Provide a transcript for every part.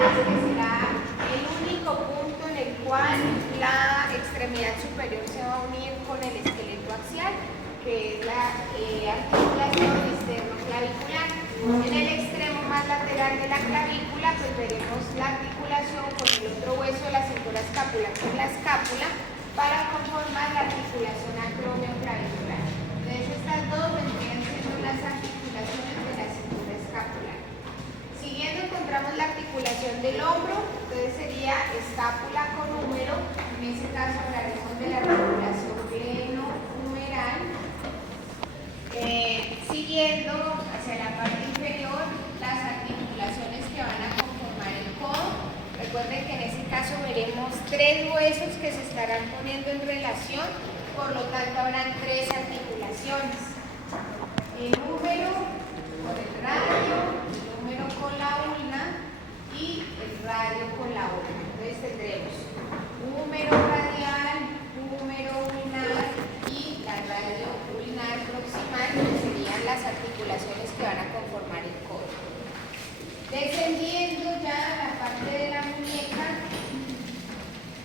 este será el único punto en el cual la extremidad superior se va a unir con el esqueleto axial, que es la articulación esternoclavicular. En el extremo más lateral de la clavícula, pues veremos la articulación con el otro hueso de la cintura escapular, que es la escápula, para conformar la articulación acromioclavicular. Entonces, estas dos vendrían siendo las articulaciones de la cintura escapular. Siguiendo, encontramos la articulación del hombro, entonces sería escápula con húmero, en ese caso hablaremos de la articulación glenohumeral. Siguiendo hacia la parte inferior, las articulaciones que van a conformar el codo. Recuerden que en ese caso veremos tres huesos que se estarán poniendo en relación, por lo tanto habrán tres articulaciones. El húmero con el radio, el húmero con la ulna y el radio con la ulna. Entonces tendremos húmero radial, húmero ulnar y la radio ulnar proximal, que serían las articulaciones que van a conformar el codo. Descendiendo ya a la parte de la muñeca,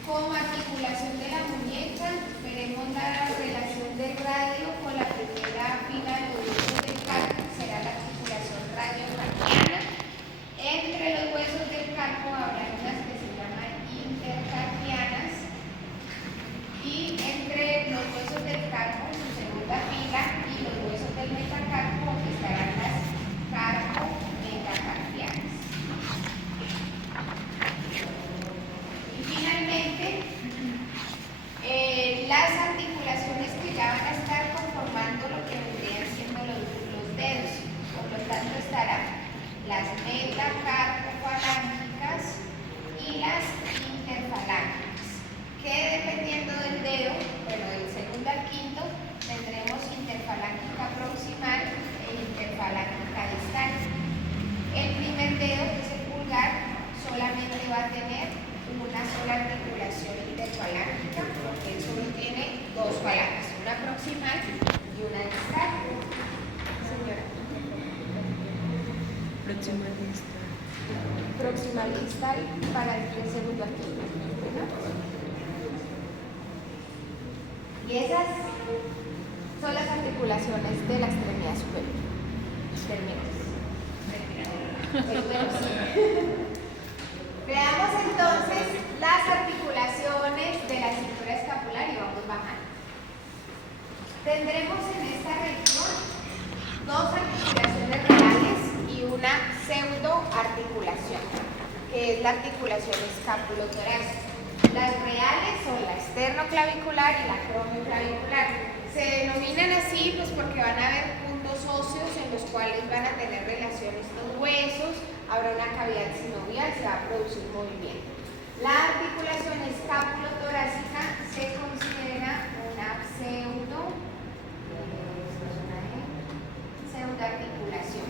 como articulación de la muñeca, veremos la relación del radio con la primera fila de los huesos del carpo, será la articulación radiocarpiana. Entre los huesos del carpo habrá unas que se llaman intercarpianas, y entre los huesos del carpo, su segunda fila, y los huesos del metacarpo estarán las carpo-metacarpianas. Y finalmente, las articulaciones que ya van a estar conformando lo que vendrían siendo los dedos. Por lo tanto, estarán las metacarpofalángicas y las interfalángicas, que dependiendo del dedo, bueno, del segundo al quinto, tendremos interfalángica proximal e interfalángica distal. El primer dedo, que es el pulgar, solamente va a tener una sola articulación interfalángica, porque él solo tiene dos falanges, una proximal y una distal. Señora. Proximal distal para el segundo al quinto. Y esas son las articulaciones de la extremidad superior. Veamos entonces las articulaciones de la cintura escapular y vamos bajando. Tendremos en esta región dos articulaciones reales y una pseudoarticulación, que es la articulación escapulotorácica. Las reales son la esternoclavicular y la acromioclavicular. Se denominan así pues porque van a haber puntos óseos en los cuales van a tener relación estos huesos, habrá una cavidad sinovial, se va a producir movimiento. La articulación escapulotorácica se considera una pseudoarticulación.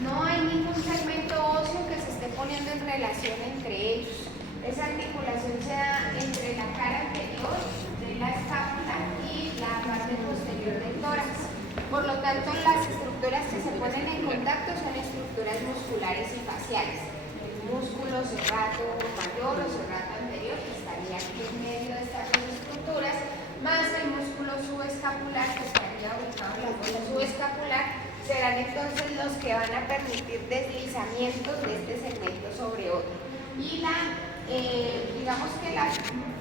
No hay ningún segmento óseo que se esté poniendo en relación entre ellos. Esa articulación se da entre la cara anterior de la escápula y la parte posterior del tórax. Por lo tanto, las estructuras que se ponen en contacto son estructuras musculares y faciales. El músculo serrato mayor o serrato anterior, que estaría aquí en medio de estas dos estructuras, más el músculo subescapular, que estaría ubicado en la bola subescapular, serán entonces los que van a permitir deslizamientos de este segmento sobre otro. Y digamos que la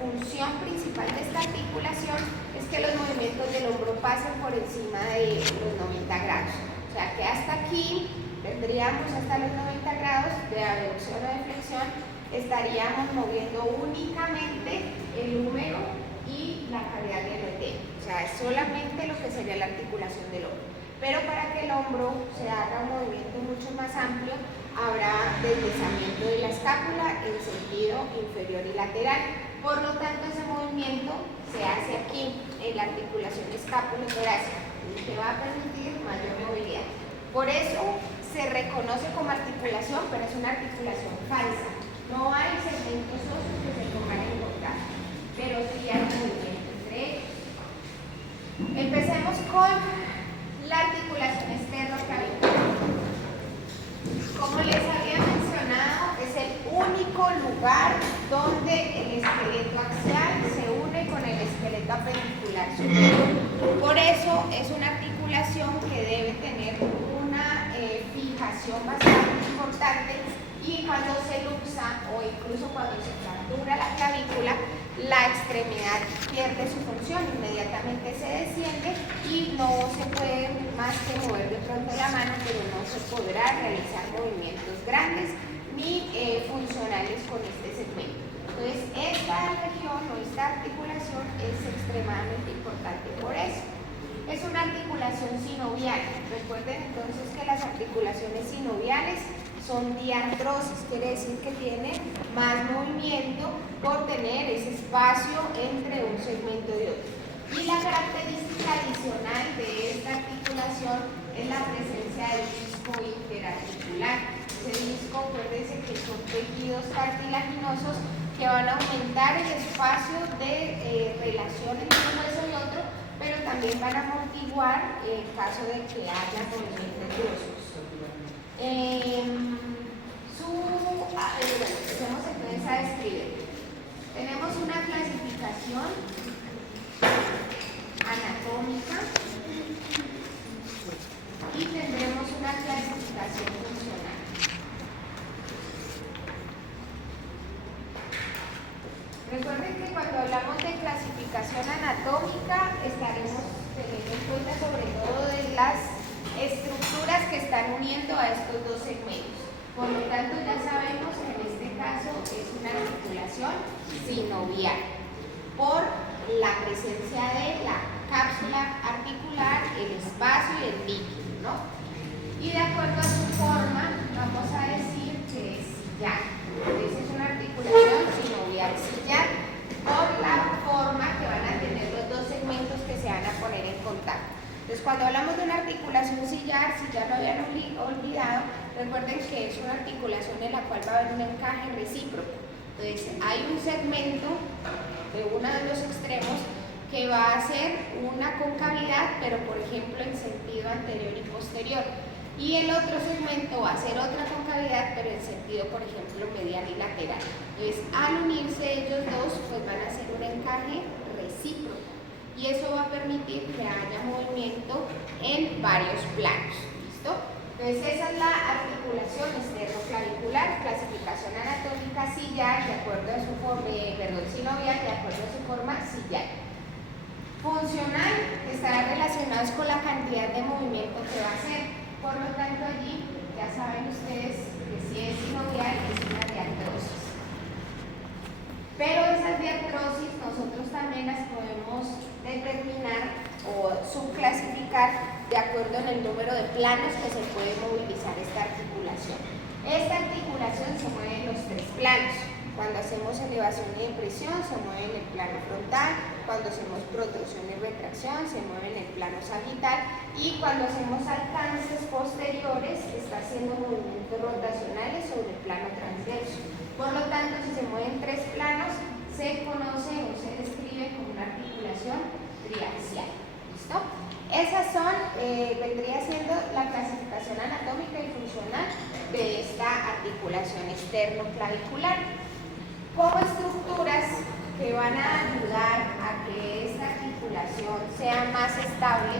función principal de esta articulación es que los movimientos del hombro pasen por encima de los 90 grados. O sea que hasta aquí, vendríamos hasta los 90 grados de abducción o de flexión, estaríamos moviendo únicamente el húmero y la cavidad glenoidea. O sea, es solamente lo que sería la articulación del hombro. Pero para que el hombro se haga un movimiento mucho más amplio, habrá deslizamiento de la escápula en sentido inferior y lateral. Por lo tanto, ese movimiento se hace aquí, en la articulación escapulotorácica, que va a permitir mayor movilidad. Por eso se reconoce como articulación, pero es una articulación falsa. No hay segmentos óseos que se pongan en contacto, pero sí hay movimiento entre ellos. Empecemos con la articulación esternoclavicular. Como les había único lugar donde el esqueleto axial se une con el esqueleto apendicular superior. Por eso es una articulación que debe tener una fijación bastante importante, y cuando se luxa o incluso cuando se fractura la clavícula, la extremidad pierde su función, inmediatamente se desciende y no se puede más que mover de pronto la mano, pero no se podrá realizar movimientos grandes ni funcionales con este segmento. Entonces, esta región o esta articulación es extremadamente importante por eso. Es una articulación sinovial. Recuerden entonces que las articulaciones sinoviales son diartrosis, quiere decir que tiene más movimiento por tener ese espacio entre un segmento y otro. Y la característica adicional de esta articulación es la presencia del disco interarticular. Ese disco, acuérdense que son tejidos cartilaginosos que van a aumentar el espacio de relación entre un hueso y otro, pero también van a amortiguar en caso de que haya movimientos de huesos. Empecemos entonces a describir. Tenemos una clasificación anatómica y tendremos una clasificación funcional. Recuerden que cuando hablamos de clasificación anatómica estaremos teniendo en cuenta sobre todo de las estructuras que están uniendo a estos dos segmentos. Por lo tanto, ya sabemos que en este caso es una articulación sinovial por la presencia de la cápsula articular, el espacio y el líquido, ¿no? Y de acuerdo a su forma, vamos a decir que es sillar. Entonces es una articulación sinovial sillar por la forma que van a tener los dos segmentos que se van a poner en contacto. Entonces, cuando hablamos de una articulación sillar, si ya lo habían olvidado, recuerden que es una articulación en la cual va a haber un encaje recíproco. Entonces, hay un segmento de uno de los extremos que va a hacer una concavidad, pero por ejemplo en sentido anterior y posterior. Y el otro segmento va a hacer otra concavidad, pero en sentido, por ejemplo, medial y lateral. Entonces, al unirse ellos dos, pues van a hacer un encaje recíproco. Y eso va a permitir que haya movimiento en varios planos. ¿Listo? Entonces esa es la articulación esternoclavicular, clasificación anatómica sillar, de acuerdo a su forma, sinovial, de acuerdo a su forma sillar. Funcional, estará relacionados con la cantidad de movimiento que va a hacer. Por lo tanto, allí ya saben ustedes que si es sinovial es una diartrosis. Pero esas diartrosis nosotros también las podemos determinar o subclasificar de acuerdo en el número de planos que se puede movilizar esta articulación. Esta articulación se mueve en los tres planos. Cuando hacemos elevación y depresión se mueve en el plano frontal, cuando hacemos protrusión y retracción se mueve en el plano sagital, y cuando hacemos alcances posteriores está haciendo movimientos rotacionales sobre el plano transverso. Por lo tanto, si se mueven tres planos, se conoce o se describe como una articulación triaxial. ¿Listo? Esas son, vendría siendo la clasificación anatómica y funcional de esta articulación externoclavicular. Como estructuras que van a ayudar a que esta articulación sea más estable,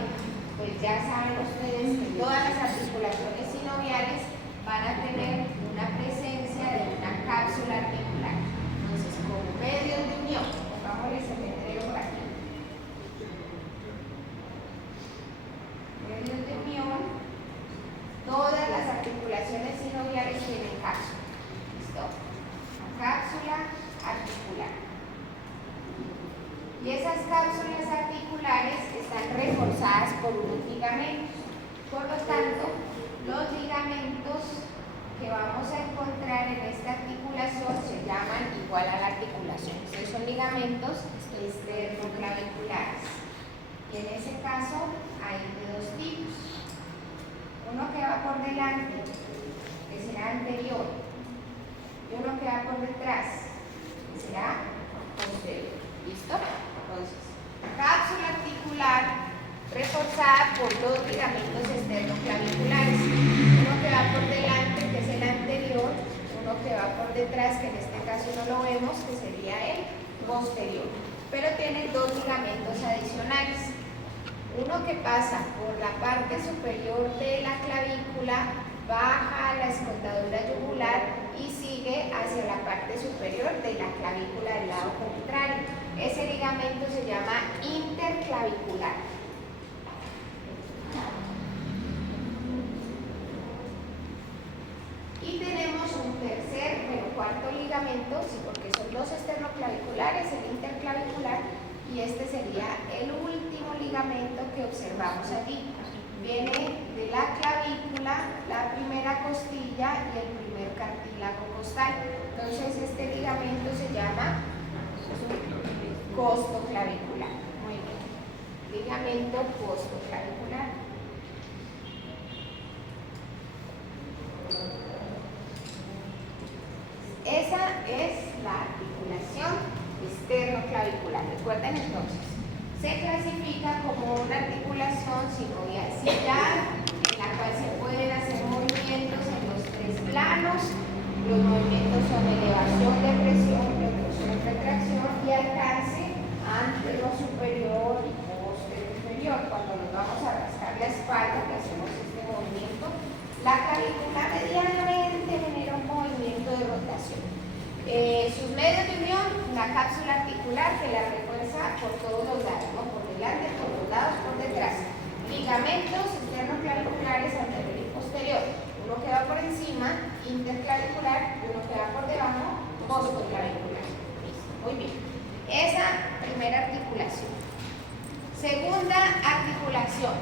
pues ya saben ustedes que todas las articulaciones sinoviales van a tener una presencia de una cápsula articular. Entonces, como medios de unión, pongámosles el letrero por aquí. Medios de unión, todas las articulaciones sinoviales tienen cápsula. ¿Listo? La cápsula articular. Y esas cápsulas articulares están reforzadas por unos ligamentos. Por lo tanto, los ligamentos que vamos a encontrar en esta articulación se llaman igual a la articulación. Estos son ligamentos esternoclaviculares. Y en ese caso hay de dos tipos. Uno que va por delante, que será anterior, y uno que va por detrás, que será posterior. ¿Listo? Entonces, cápsula articular reforzada por dos ligamentos esternoclaviculares. Uno que va por delante, que es el anterior, uno que va va por detrás, que en este caso no lo vemos, que sería el posterior. Pero tiene dos ligamentos adicionales. Uno que pasa por la parte superior de la clavícula, baja a la escotadura yugular y sigue hacia la parte superior de la clavícula del lado contrario. Ese ligamento se llama interclavicular. Y tenemos un tercer, cuarto ligamento, sí, porque son dos esternoclaviculares, el interclavicular, y este sería el último ligamento que observamos allí. Viene de la clavícula, la primera costilla y el primer cartílago costal. Entonces este ligamento se llama costoclavicular. Muy bien. Ligamento costoclavicular. Esa es la articulación esternoclavicular. Recuerden entonces, se clasifica como una articulación sinovial ciliar, en la cual se pueden hacer movimientos en los tres planos. Los movimientos son elevación, depresión, reducción, retracción y alcance antero superior y posterior inferior. Cuando nos vamos a rascar la espalda, que hacemos este movimiento, la clavícula medianamente genera un movimiento de rotación. Sus medios de unión, la cápsula articular que la refuerza por todos los lados, ¿no? Por delante, por los lados, por detrás. Ligamentos esternoclaviculares anterior y posterior. Uno que va por encima, interclavicular, y uno que va por debajo, postclavicular. Muy bien. Esa primera articulación. Segunda articulación.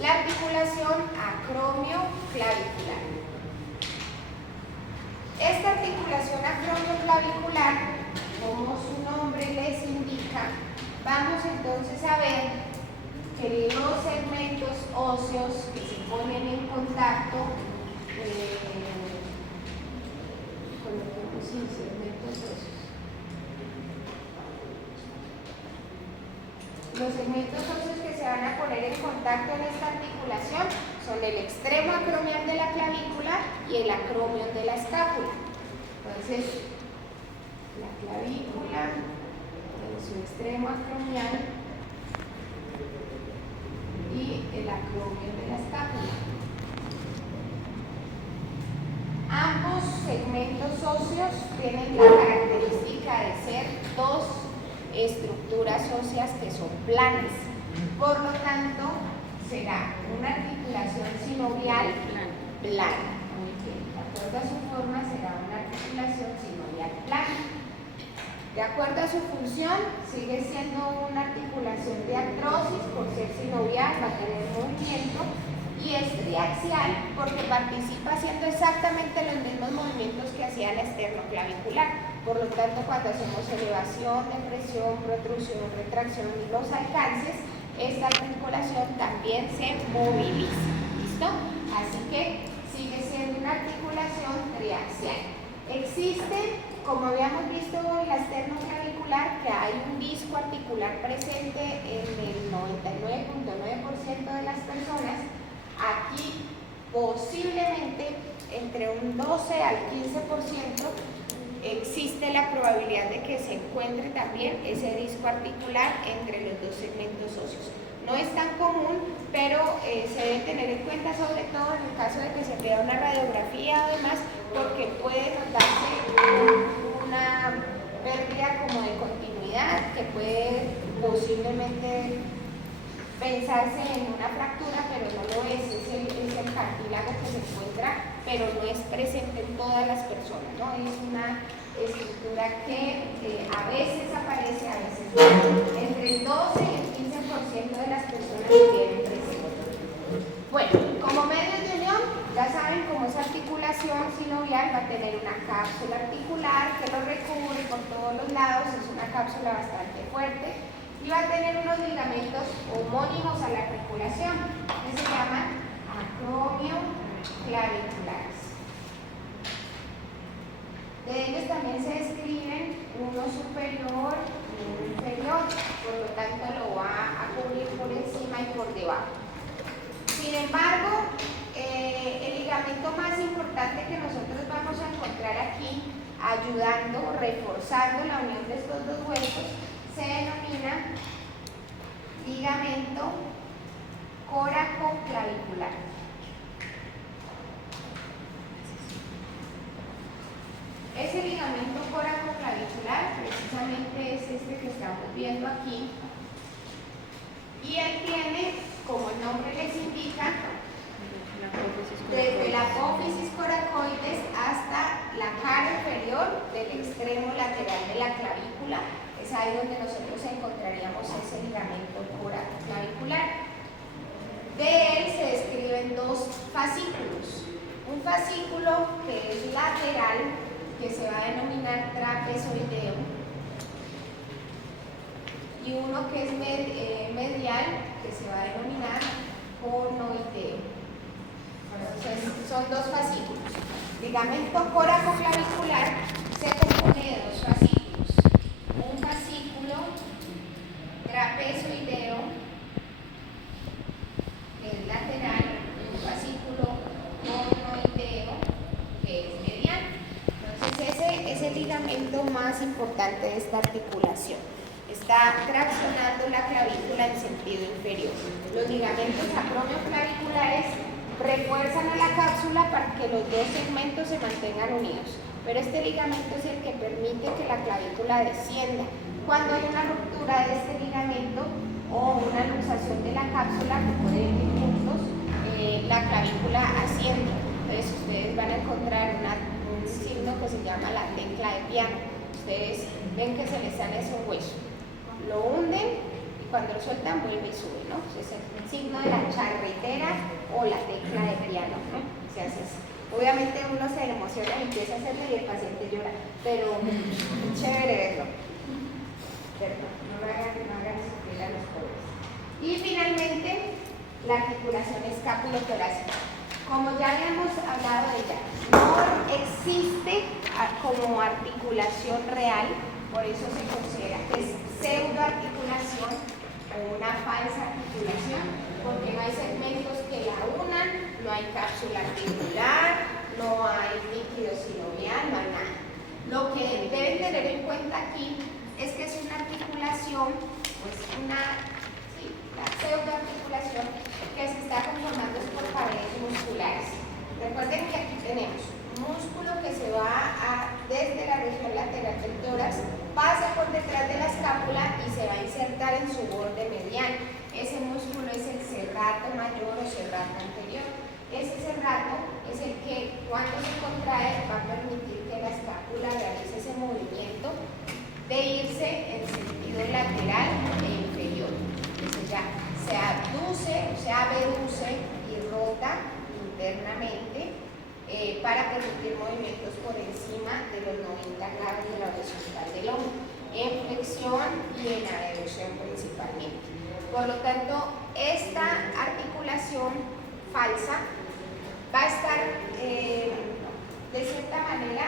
La articulación acromioclavicular. Esta articulación acromioclavicular, como su nombre les indica, vamos entonces a ver que los segmentos óseos que se ponen en contacto segmentos óseos. Los segmentos óseos que se van a poner en contacto en esta articulación son el extremo acromial de la clavícula y el acromion de la escápula. Entonces, la clavícula en su extremo acromial y el acromion de la escápula. Ambos segmentos óseos tienen la característica de ser dos estructuras óseas que son planas. Por lo tanto, será una articulación sinovial plana. Muy bien. De acuerdo a su forma, será una articulación sinovial plana. De acuerdo a su función, sigue siendo una articulación de artrosis por ser sinovial, va a tener movimiento, y es triaxial porque participa haciendo exactamente los mismos movimientos que hacía la esternoclavicular. Por lo tanto, cuando hacemos elevación, depresión, protrusión, retracción y los alcances, esta articulación también se moviliza. ¿Listo? Así que sigue siendo una articulación triaxial. Existe, como habíamos visto en la esternoclavicular, que hay un disco articular presente en el 99.9% de las personas. Aquí posiblemente entre un 12 al 15% existe la probabilidad de que se encuentre también ese disco articular entre los dos segmentos óseos. No es tan común, pero se debe tener en cuenta, sobre todo en el caso de que se vea una radiografía o demás, porque puede notarse una pérdida como de continuidad que puede posiblemente pensarse en una fractura, pero no lo es el cartílago que se encuentra, pero no es presente en todas las personas, ¿no? Es una estructura que a veces aparece, a veces no. Entre el 12 y el 15% de las personas que tienen presente. Bueno, como medios de unión, ya saben cómo esa articulación sinovial va a tener una cápsula articular que lo recubre por todos los lados, es una cápsula bastante fuerte, y va a tener unos ligamentos homónimos a la articulación que se llaman acromioclaviculares. De ellos también se describen uno superior y uno inferior, por lo tanto lo va a cubrir por encima y por debajo. Sin embargo, el ligamento más importante que nosotros vamos a encontrar aquí ayudando, reforzando la unión de estos dos huesos, se denomina ligamento coracoclavicular. Ese ligamento coracoclavicular precisamente es este que estamos viendo aquí, y él tiene, como el nombre les indica, desde la apófisis coracoides hasta la cara inferior del extremo lateral de la clavícula. Es ahí donde nosotros encontraríamos ese ligamento coracoclavicular. De él se describen dos fascículos. Un fascículo que es lateral, que se va a denominar trapezoideo, y uno que es medial, que se va a denominar conoideo. Entonces, son dos fascículos. Ligamento coracoclavicular se compone de dos fascículos. Un fascículo trapezoideo, que es lateral, y un fascículo conoideo, que es medial. Entonces, ese es el ligamento más importante de esta articulación. Está traccionando la clavícula en sentido inferior. Los ligamentos acromioclaviculares refuerzan a la cápsula para que los dos segmentos se mantengan unidos, pero este ligamento es el que permite que la clavícula descienda. Cuando hay una ruptura de este ligamento o una luxación de la cápsula, que pueden ir juntos, la clavícula asciende. Entonces ustedes van a encontrar un signo que se llama la tecla de piano. Ustedes ven que se les sale ese hueso, lo hunden y cuando lo sueltan vuelve y sube, ¿no? Es el signo de la charretera o la tecla de piano, ¿no? Se hace así. Obviamente uno se emociona y empieza a hacerlo y el paciente llora, pero es chévere verlo. Perdón, no hagan sufrir a los pobres. Y finalmente, la articulación escapulotorácica. Como ya habíamos hablado de ella, no existe como articulación real, por eso se considera que es pseudoarticulación o una falsa articulación, porque no hay segmentos que la unan, no hay cápsula articular, no hay líquido sinovial, no hay nada. Lo que deben tener en cuenta aquí es que es una articulación, pues la pseudoarticulación que se está conformando por paredes musculares. Recuerden que aquí tenemos un músculo que se va desde la región lateral del tórax, pasa por detrás de la escápula y se va a insertar en su borde mediano. Ese músculo es el serrato mayor o serrato anterior. Ese serrato es el que cuando se contrae va a permitir que la escápula realice ese movimiento de irse en sentido lateral e inferior. Entonces ya se abduce, se abduce y rota internamente para permitir movimientos por encima de los 90 grados de la horizontal del hombro, en flexión y en abducción principalmente. Por lo tanto, esta articulación falsa va a estar de cierta manera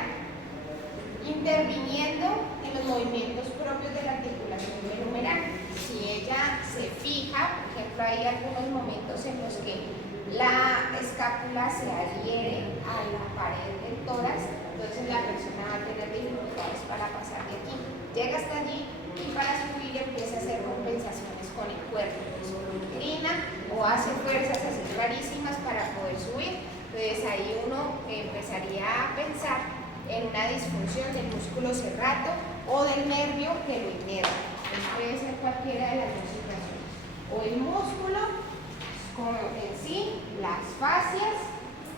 interviniendo en los movimientos propios de la articulación humeral. Si ella se fija, por ejemplo, hay algunos momentos en los que la escápula se adhiere a la pared del tórax, entonces la persona va a tener dificultades para pasar de aquí. Llega hasta allí y para subir empieza a hacer compensaciones con el cuerpo. Entonces inclina o hace fuerzas así rarísimas para poder subir. Entonces ahí uno empezaría a pensar en una disfunción del músculo serrato o del nervio que lo inerva. Entonces puede ser cualquiera de las dos situaciones. O el músculo como en sí, las fascias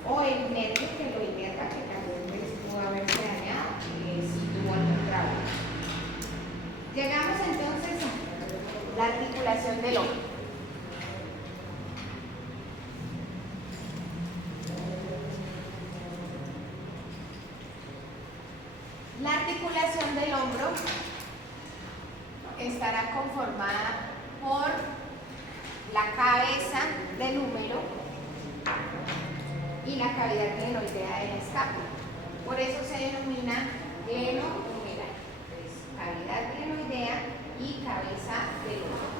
o el nervio que lo inerva, que también pudo haberse dañado si tuvo algún trauma. Llegamos entonces a la articulación del hombro. La articulación del hombro estará conformada por la cabeza del húmero y la cavidad glenoidea de la escápula. Por eso se denomina glenohumeral. Cavidad glenoidea y cabeza del húmero.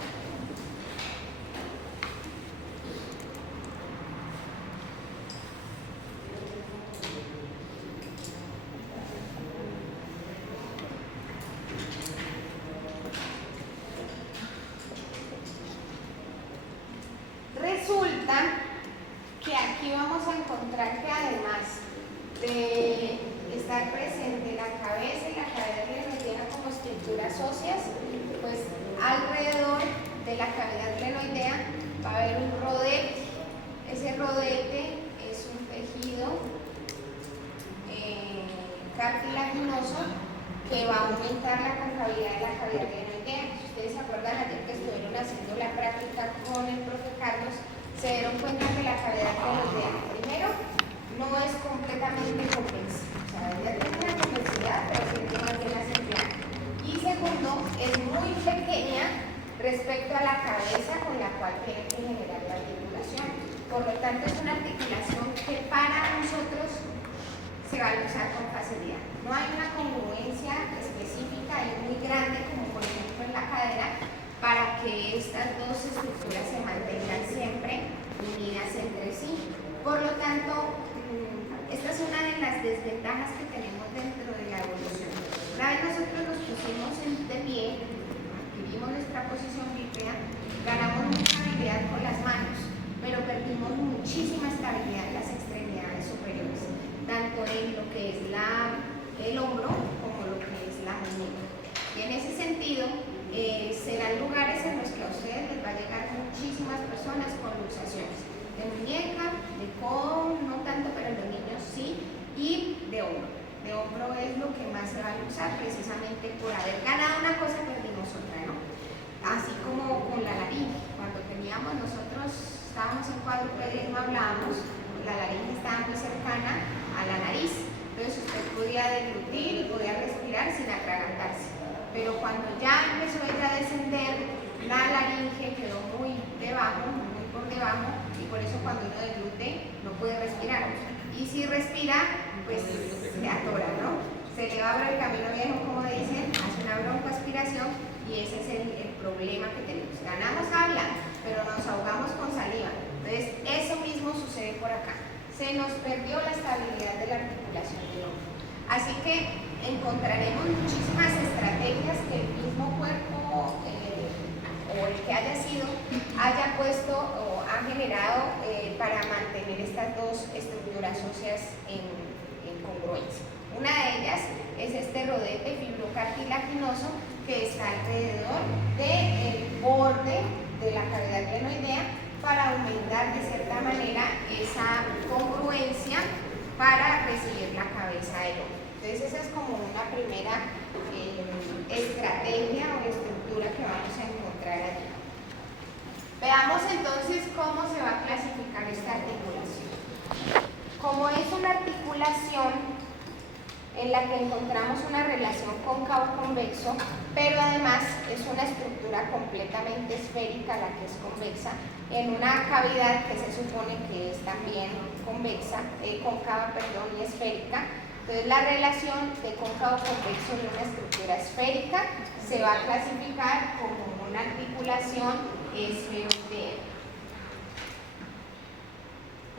cartilaginoso que va a aumentar la concavidad de la cavidad glenoidea. Si ustedes se acuerdan ayer que estuvieron haciendo la práctica con el profe Carlos, se dieron cuenta que la cavidad glenoidea, primero, no es completamente convexa, o sea, ya tiene una convexidad, pero siempre mantiene la central. Y segundo, es muy pequeña respecto a la cabeza con la cual tiene que generar la articulación. Por lo tanto, es una articulación que para nosotros se va a usar con facilidad. No hay una congruencia específica y muy grande, como por ejemplo en la cadera, para que estas dos estructuras se mantengan siempre unidas entre sí. Por lo tanto, esta es una de las desventajas que tenemos dentro de la evolución. Una vez nosotros nos pusimos de pie, adquirimos nuestra posición bípeda, ganamos mucha habilidad con las manos, pero perdimos muchísima estabilidad en las extremidades superiores, tanto en lo que es el hombro como lo que es la muñeca. Y en ese sentido, serán lugares en los que a ustedes les va a llegar muchísimas personas con luxaciones de muñeca, de codo, no tanto, pero en los niños sí, y de hombro. De hombro es lo que más se va a luxar, precisamente por haber ganado una cosa, perdimos otra, ¿no? Así como con la laringe, cuando teníamos nosotros, estábamos en cuadrupedismo, hablábamos, la laringe estaba muy cercana a la nariz, entonces usted podía deglutir y podía respirar sin atragantarse. Pero cuando ya empezó ella a descender, la laringe quedó muy debajo, muy por debajo, y por eso cuando uno deglute no puede respirar. Y si respira, pues se atora, ¿no? Se le abre el camino viejo, como dicen, hace una broncoaspiración, y ese es el problema que tenemos. Ganamos habla, pero nos ahogamos con saliva. Entonces, eso mismo sucede por acá. Se nos perdió la estabilidad de la articulación del hombro. Así que encontraremos muchísimas estrategias que el mismo cuerpo o el que haya puesto o ha generado para mantener estas dos estructuras óseas en congruencia. Una de ellas es este rodete fibrocartilaginoso que está alrededor del borde de la cavidad glenoidea para aumentar de cierta manera esa congruencia para recibir la cabeza del hombro. Entonces esa es como una primera estrategia o estructura que vamos a encontrar allí. Veamos entonces cómo se va a clasificar esta articulación. Como es una articulación en la que encontramos una relación cóncavo-convexo, pero además es una estructura completamente esférica la que es convexa, en una cavidad que se supone que es también cóncava y esférica. Entonces la relación de cóncavo-convexo en una estructura esférica se va a clasificar como una articulación esferoidea.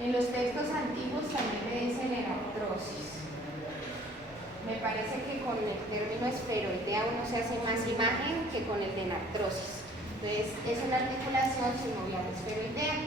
En los textos antiguos también le dicen erartrosis. Me parece que con el término esferoidea uno se hace más imagen que con el de artrosis. Entonces es una articulación sinovial esferoidea.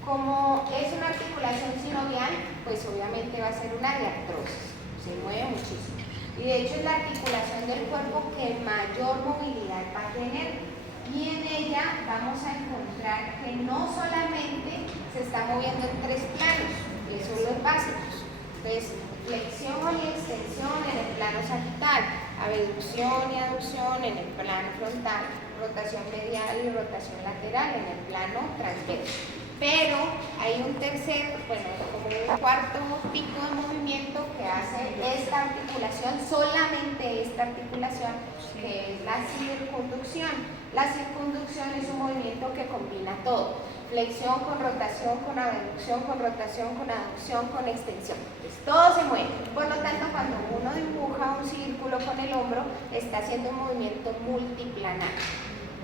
Como es una articulación sinovial, pues obviamente va a ser una de artrosis. Se mueve muchísimo. Y de hecho es la articulación del cuerpo que mayor movilidad va a tener. Y en ella vamos a encontrar que no solamente se está moviendo en tres planos, que son los básicos. Entonces, flexión y extensión en el plano sagital, abducción y aducción en el plano frontal, rotación medial y rotación lateral en el plano transverso. Pero hay un como un cuarto pico de movimiento que hace esta articulación, solamente esta articulación, que es la circunducción. La circunducción es un movimiento que combina todo: flexión con rotación, con abducción, con rotación, con aducción, con extensión. Pues todo se mueve. Por lo tanto, cuando uno dibuja un círculo con el hombro, está haciendo un movimiento multiplanar.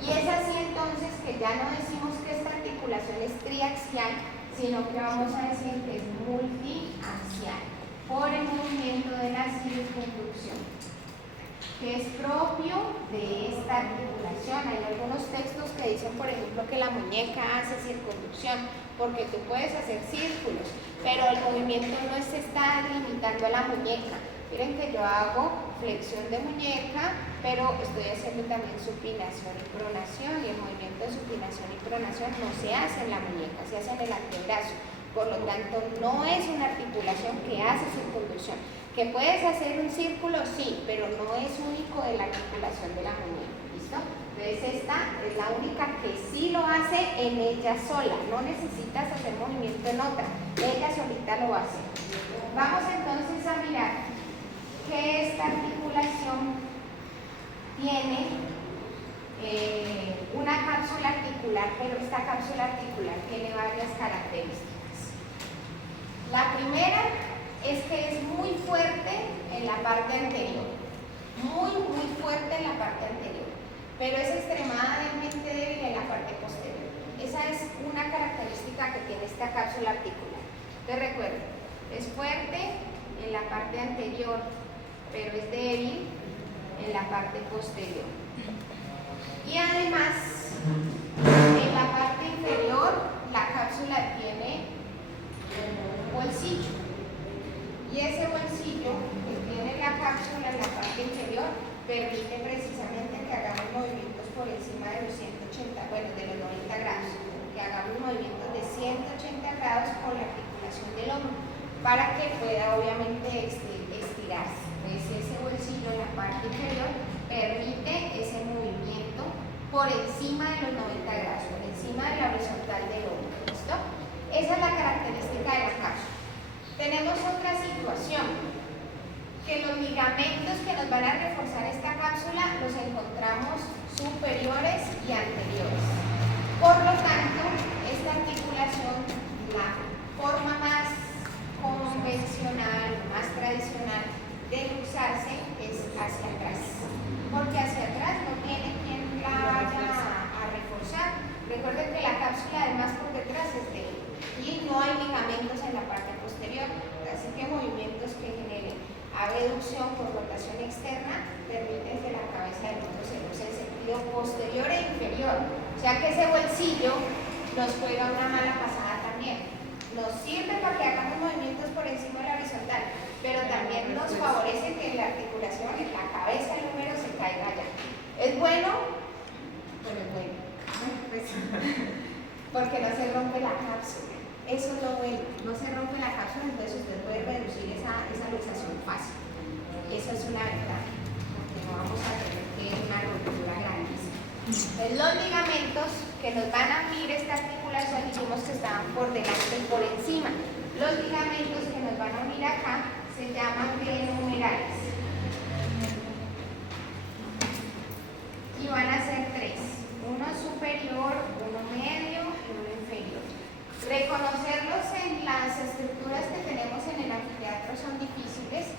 Y es así entonces que ya no decimos que esta articulación es triaxial, sino que vamos a decir que es multiaxial, por el movimiento de la circunducción, que es propio de esta articulación. Hay algunos textos que dicen, por ejemplo, que la muñeca hace circunducción, porque tú puedes hacer círculos, pero el movimiento no se está limitando a la muñeca. Miren que yo hago flexión de muñeca, pero estoy haciendo también supinación y pronación, y el movimiento de supinación y pronación no se hace en la muñeca, se hace en el antebrazo. Por lo tanto, no es una articulación que hace circunducción. ¿Que puedes hacer un círculo? Sí, pero no es único de la articulación de la muñeca. ¿Listo? Entonces esta es la única que sí lo hace en ella sola. No necesitas hacer movimiento en otra. Ella solita lo hace. Vamos entonces a mirar que esta articulación tiene una cápsula articular, pero esta cápsula articular tiene varias características. La primera es que es muy fuerte en la parte anterior, muy fuerte en la parte anterior, pero es extremadamente débil en la parte posterior. Esa es una característica que tiene esta cápsula articular. Te recuerdo, es fuerte en la parte anterior, pero es débil en la parte posterior. Y además, en la parte inferior, la cápsula tiene un bolsillo. Y ese bolsillo que tiene la cápsula en la parte inferior permite precisamente que hagamos movimientos por encima de los 180, bueno, de los 90 grados. Que hagamos movimientos de 180 grados con la articulación del hombro, para que pueda obviamente estirarse. Pues ese bolsillo en la parte inferior permite ese movimiento por encima de los 90 grados, por encima de la horizontal del hombro. ¿Listo? Esa es la característica de la cápsula. Tenemos otra situación, que los ligamentos que nos van a reforzar esta cápsula los encontramos superiores y anteriores. Por lo tanto, esta articulación, la forma más convencional, más tradicional de usarse es hacia atrás, porque hacia atrás no tiene quien la vaya a reforzar. Recuerden que la cápsula además por detrás es débil y no hay ligamentos en la parte posterior, así que movimientos que generen abducción por rotación externa permiten que la cabeza del hombro se use en sentido posterior e inferior. O sea que ese bolsillo nos juega una mala pasada también. Nos sirve para que hagamos movimientos por encima de la horizontal, pero también nos favorece que la articulación en la cabeza del número se caiga allá. ¿Es bueno? Bueno, es bueno. Pues, porque no se rompe la cápsula. Eso es lo bueno. No se rompe la cápsula, entonces usted puede reducir esa luxación fácil. Eso es una ventaja, porque no vamos a tener que una ruptura grandísima. Entonces, los ligamentos que nos van a unir esta articulación, dijimos que estaban por delante y por encima. Los ligamentos que nos van a unir acá se llaman glenumerales. Y van a ser tres: uno superior, uno medio y uno inferior. Reconocerlos en las estructuras que tenemos en el anfiteatro son difíciles,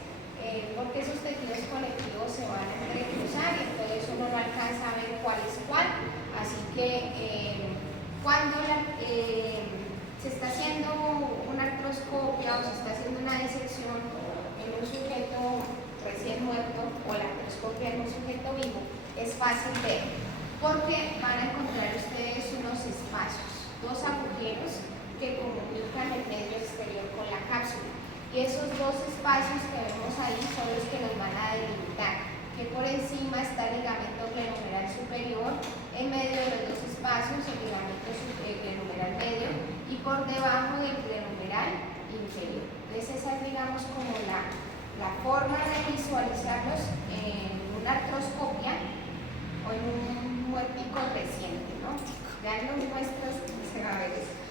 porque esos tejidos colectivos se van a entrecruzar y entonces uno no alcanza a ver cuál es cuál. Así que cuando se está haciendo una artroscopia o se está haciendo una disección en un sujeto recién muerto o la artroscopia en un sujeto vivo, es fácil ver, porque van a encontrar ustedes unos espacios, dos agujeros que comunican el medio exterior con la cápsula. Y esos dos espacios que vemos ahí son los que nos van a delimitar, que por encima está el ligamento glenumeral superior, en medio de los dos espacios el ligamento glenumeral medio y por debajo del glenumeral inferior. Entonces esa es, digamos, como la forma de visualizarlos en una artroscopia o en un muertico reciente, ¿no? Ya en los nuestros se va a ver eso.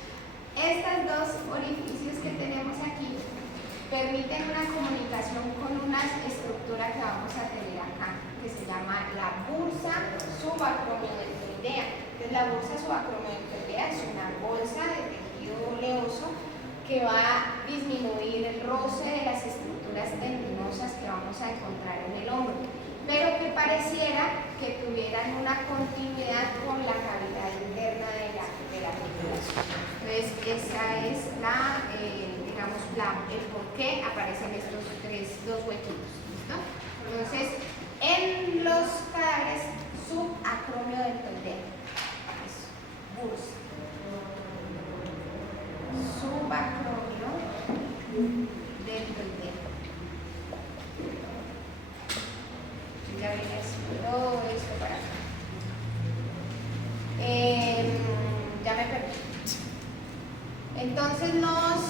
Estos dos orificios que tenemos aquí permiten una comunicación con una estructura que vamos a tener acá, que se llama la bursa subacromiodontoidea. Entonces, la bursa subacromiodontoidea es una bolsa de tejido oleoso que va a disminuir el roce de las estructuras tendinosas que vamos a encontrar en el hombro, pero que pareciera que tuvieran una continuidad con la cavidad interna de la articulación. Entonces, esa es el por qué aparecen estos dos huequitos. ¿Listo? Entonces, en los cadáveres subacromiodontoidea, bursa, subacromiodontoidea. Ya viene todo esto para acá. Ya me perdí. Entonces nos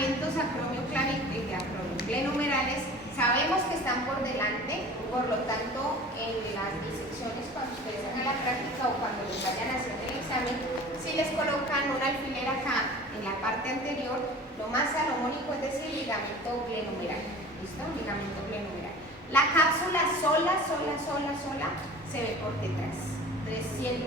ligamentos acromioclenomerales sabemos que están por delante, por lo tanto, en las disecciones cuando ustedes hagan la práctica o cuando les vayan a hacer el examen, si les colocan un alfiler acá en la parte anterior, lo más salomónico es decir ligamento glenomeral. ¿Listo? Ligamento glenomeral. La cápsula sola se ve por detrás. Entonces, si el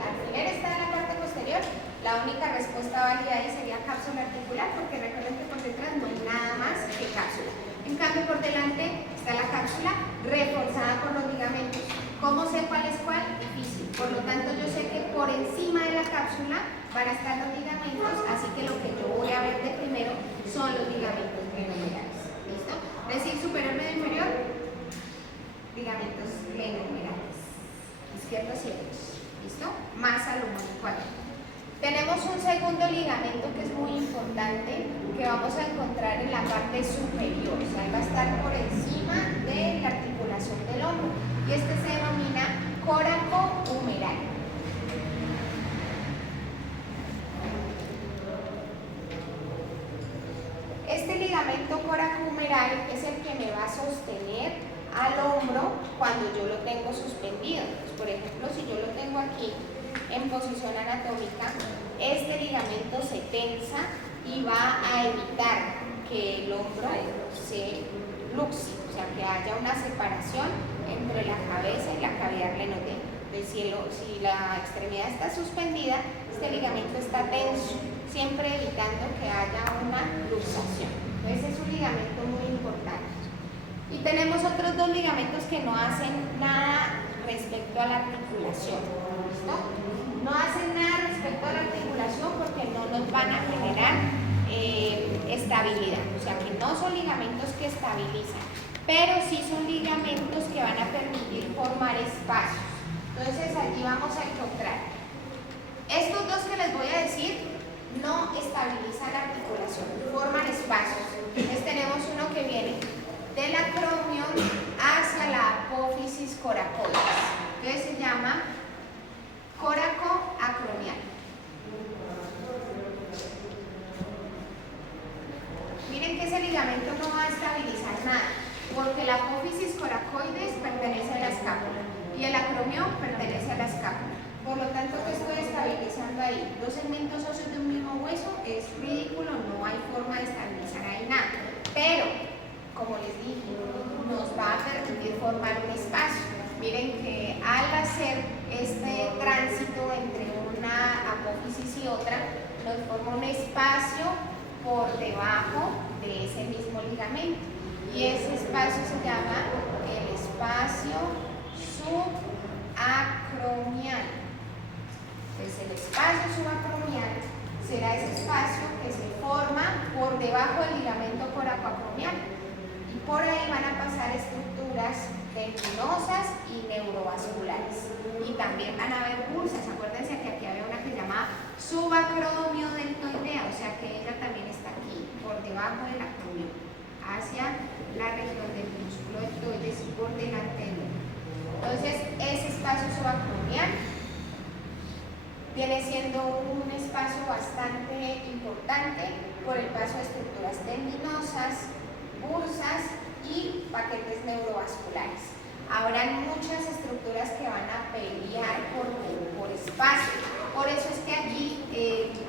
alfiler está en la parte posterior, la única respuesta válida ahí sería cápsula articular, porque recuerden que por detrás no hay nada más que cápsula. En cambio, por delante está la cápsula reforzada por los ligamentos. ¿Cómo sé cuál es cuál? Difícil. Por lo tanto, yo sé que por encima de la cápsula van a estar los ligamentos, así que lo que yo voy a ver de primero son los ligamentos glenomerales. ¿Listo? Decir superior, medio, inferior, ligamentos glenomerales. Izquierdos y derechos. ¿Listo? Más salomónico aquí. Tenemos un segundo ligamento que es muy importante, que vamos a encontrar en la parte superior, o sea, va a estar por encima de la articulación del hombro, y este se denomina coracohumeral. Este ligamento coracohumeral es el que me va a sostener al hombro cuando yo lo tengo suspendido. Pues, por ejemplo, si yo lo tengo aquí en posición anatómica, este ligamento se tensa y va a evitar que el hombro se luxe, o sea, que haya una separación entre la cabeza y la cavidad glenoidea. Entonces, si la extremidad está suspendida, este ligamento está tenso, siempre evitando que haya una luxación. Entonces, es un ligamento muy importante. Y tenemos otros dos ligamentos que no hacen nada respecto a la articulación. ¿Listo? No hacen nada respecto a la articulación porque no nos van a generar estabilidad. O sea que no son ligamentos que estabilizan, pero sí son ligamentos que van a permitir formar espacios. Entonces aquí vamos a encontrar estos dos que les voy a decir. No estabilizan la articulación, forman espacios. Entonces tenemos uno que viene del acromion hacia la apófisis coracoides, que se llama coracoacromial. Miren que ese ligamento no va a estabilizar nada, porque la apófisis coracoides pertenece a la escápula y el acromión pertenece a la escápula. Por lo tanto, ¿qué estoy estabilizando ahí? Dos segmentos óseos de un mismo hueso es ridículo, no hay forma de estabilizar ahí nada. Pero, como les dije, nos va a permitir formar un espacio. Miren que al hacer este tránsito entre una apófisis y otra, nos forma un espacio por debajo de ese mismo ligamento. Y ese espacio se llama el espacio subacromial. Entonces, el espacio subacromial será ese espacio que se forma por debajo del ligamento coracoacromial. Y por ahí van a pasar estructuras tendinosas y neurovasculares. Y también van a haber pulsas. Acuérdense que aquí había una que se llama subacromiodeltoidea, o sea que ella también está aquí, por debajo del acromion, hacia la región del músculo deltoides y por delante del hombro. Entonces, ese espacio subacromial viene siendo un espacio bastante importante por el paso de estructuras tendinosas, bursas y paquetes neurovasculares. Habrán muchas estructuras que van a pelear por espacio. Por eso es que aquí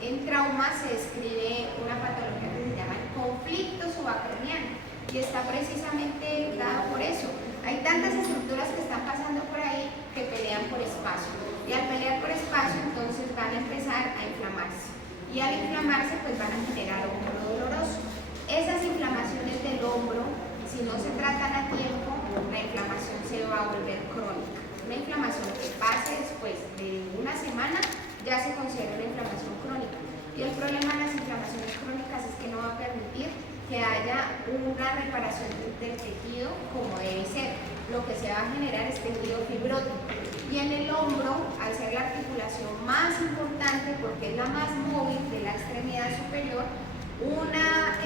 en trauma se describe una patología que se llama el conflicto subacromial y está precisamente dado por eso. Hay tantas estructuras que están pasando por ahí que pelean por espacio. Y al pelear por espacio, entonces van a empezar a inflamarse. Y al inflamarse, pues van a generar hombro doloroso. Esas inflamaciones del hombro, si no se tratan a tiempo, la inflamación se va a volver crónica. Una inflamación que pase después de una semana ya se considera una inflamación crónica. Y el problema de las inflamaciones crónicas es que no va a permitir que haya una reparación del tejido como debe ser. Lo que se va a generar es tejido fibrótico. Y en el hombro, al ser la articulación más importante porque es la más móvil de la extremidad superior, una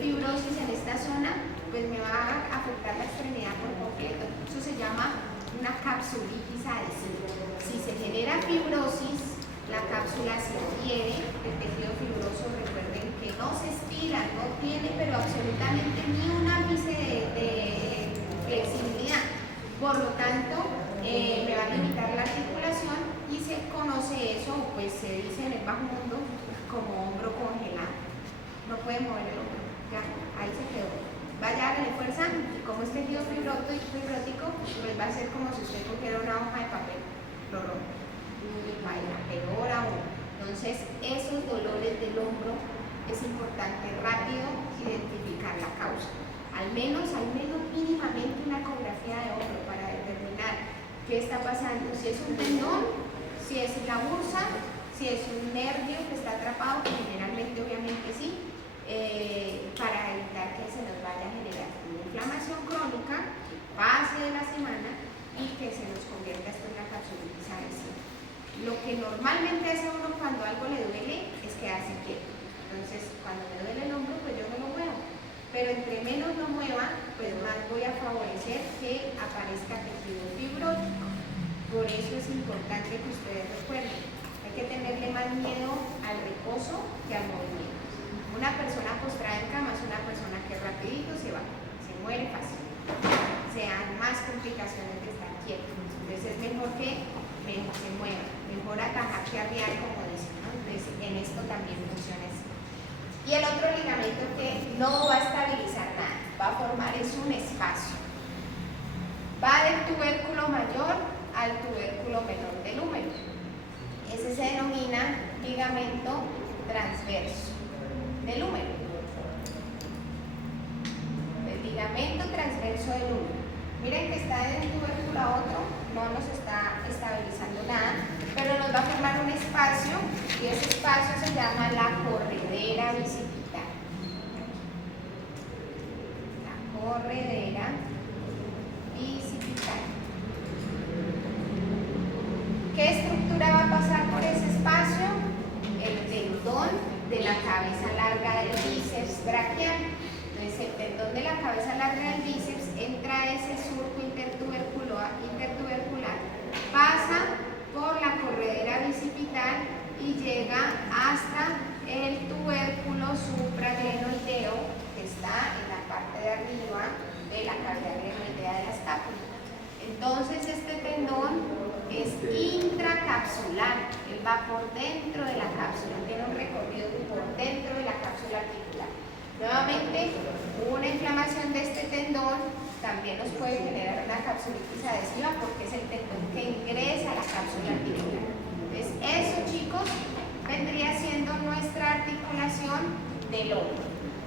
fibrosis en esta zona pues me va a afectar la extremidad por completo. Eso se llama una capsulitis adhesiva. Si se genera fibrosis, la cápsula se adhiere, el tejido fibroso, recuerden que no se estira, no tiene pero absolutamente ni un ápice de flexibilidad. Por lo tanto, me va a limitar la articulación y se conoce eso, pues se dice en el bajo mundo, como hombro congelado. No puede mover el hombro, ya, ahí se quedó. Vaya, hágale fuerza, y como es tejido fibrótico, pues va a ser como si usted cogiera una hoja de papel, lo rompe, y baila, peor aún. Entonces, esos dolores del hombro es importante rápido identificar la causa. Al menos mínimamente una ecografía de hombro para determinar qué está pasando, si es un tendón, si es la bursa, si es un nervio que está atrapado, que generalmente obviamente sí, para evitar que se nos vaya a generar una inflamación crónica, pase de la semana y que se nos convierta esto en la capsulitis adhesiva. Lo que normalmente hace uno cuando algo le duele es quedarse quieto. Entonces, cuando me duele el hombro, pues yo no lo muevo. Pero entre menos lo mueva, pues más voy a favorecer que aparezca tejido fibrótico. Por eso es importante que ustedes recuerden, hay que tenerle más miedo al reposo que al movimiento. Una persona postrada en cama es una persona que rapidito se va, se muere fácil, se dan más complicaciones de estar quieto. Entonces es mejor que se mueva, mejor atajar que arriar, como dicen, ¿no? Entonces en esto también funciona así. Y el otro ligamento que no va a estabilizar nada, va a formar es un espacio. Va del tubérculo mayor al tubérculo menor del húmero. Ese se denomina ligamento transverso del húmero. El ligamento transverso del húmero. Miren que está de un tubérculo a otro, no nos está estabilizando nada, pero nos va a formar un espacio y ese espacio se llama la corredera bicipital. La corredera bicipital. ¿Qué estructura va a pasar por ese espacio? El tendón de la cabeza larga del bíceps braquial. Entonces el tendón de la cabeza larga del bíceps entra a ese surco intertubercular, pasa por la corredera bicipital y llega hasta el tubérculo supraglenoideo que está en la parte de arriba de la cavidad glenoidea de la escápula. Entonces este tendón es intracapsular, él va por dentro de la cápsula, tiene un recorrido por dentro de la cápsula articular. Nuevamente, una inflamación de este tendón también nos puede generar una capsulitis adhesiva porque es el tendón que ingresa a la cápsula articular. Entonces, eso, chicos, vendría siendo nuestra articulación del hombro.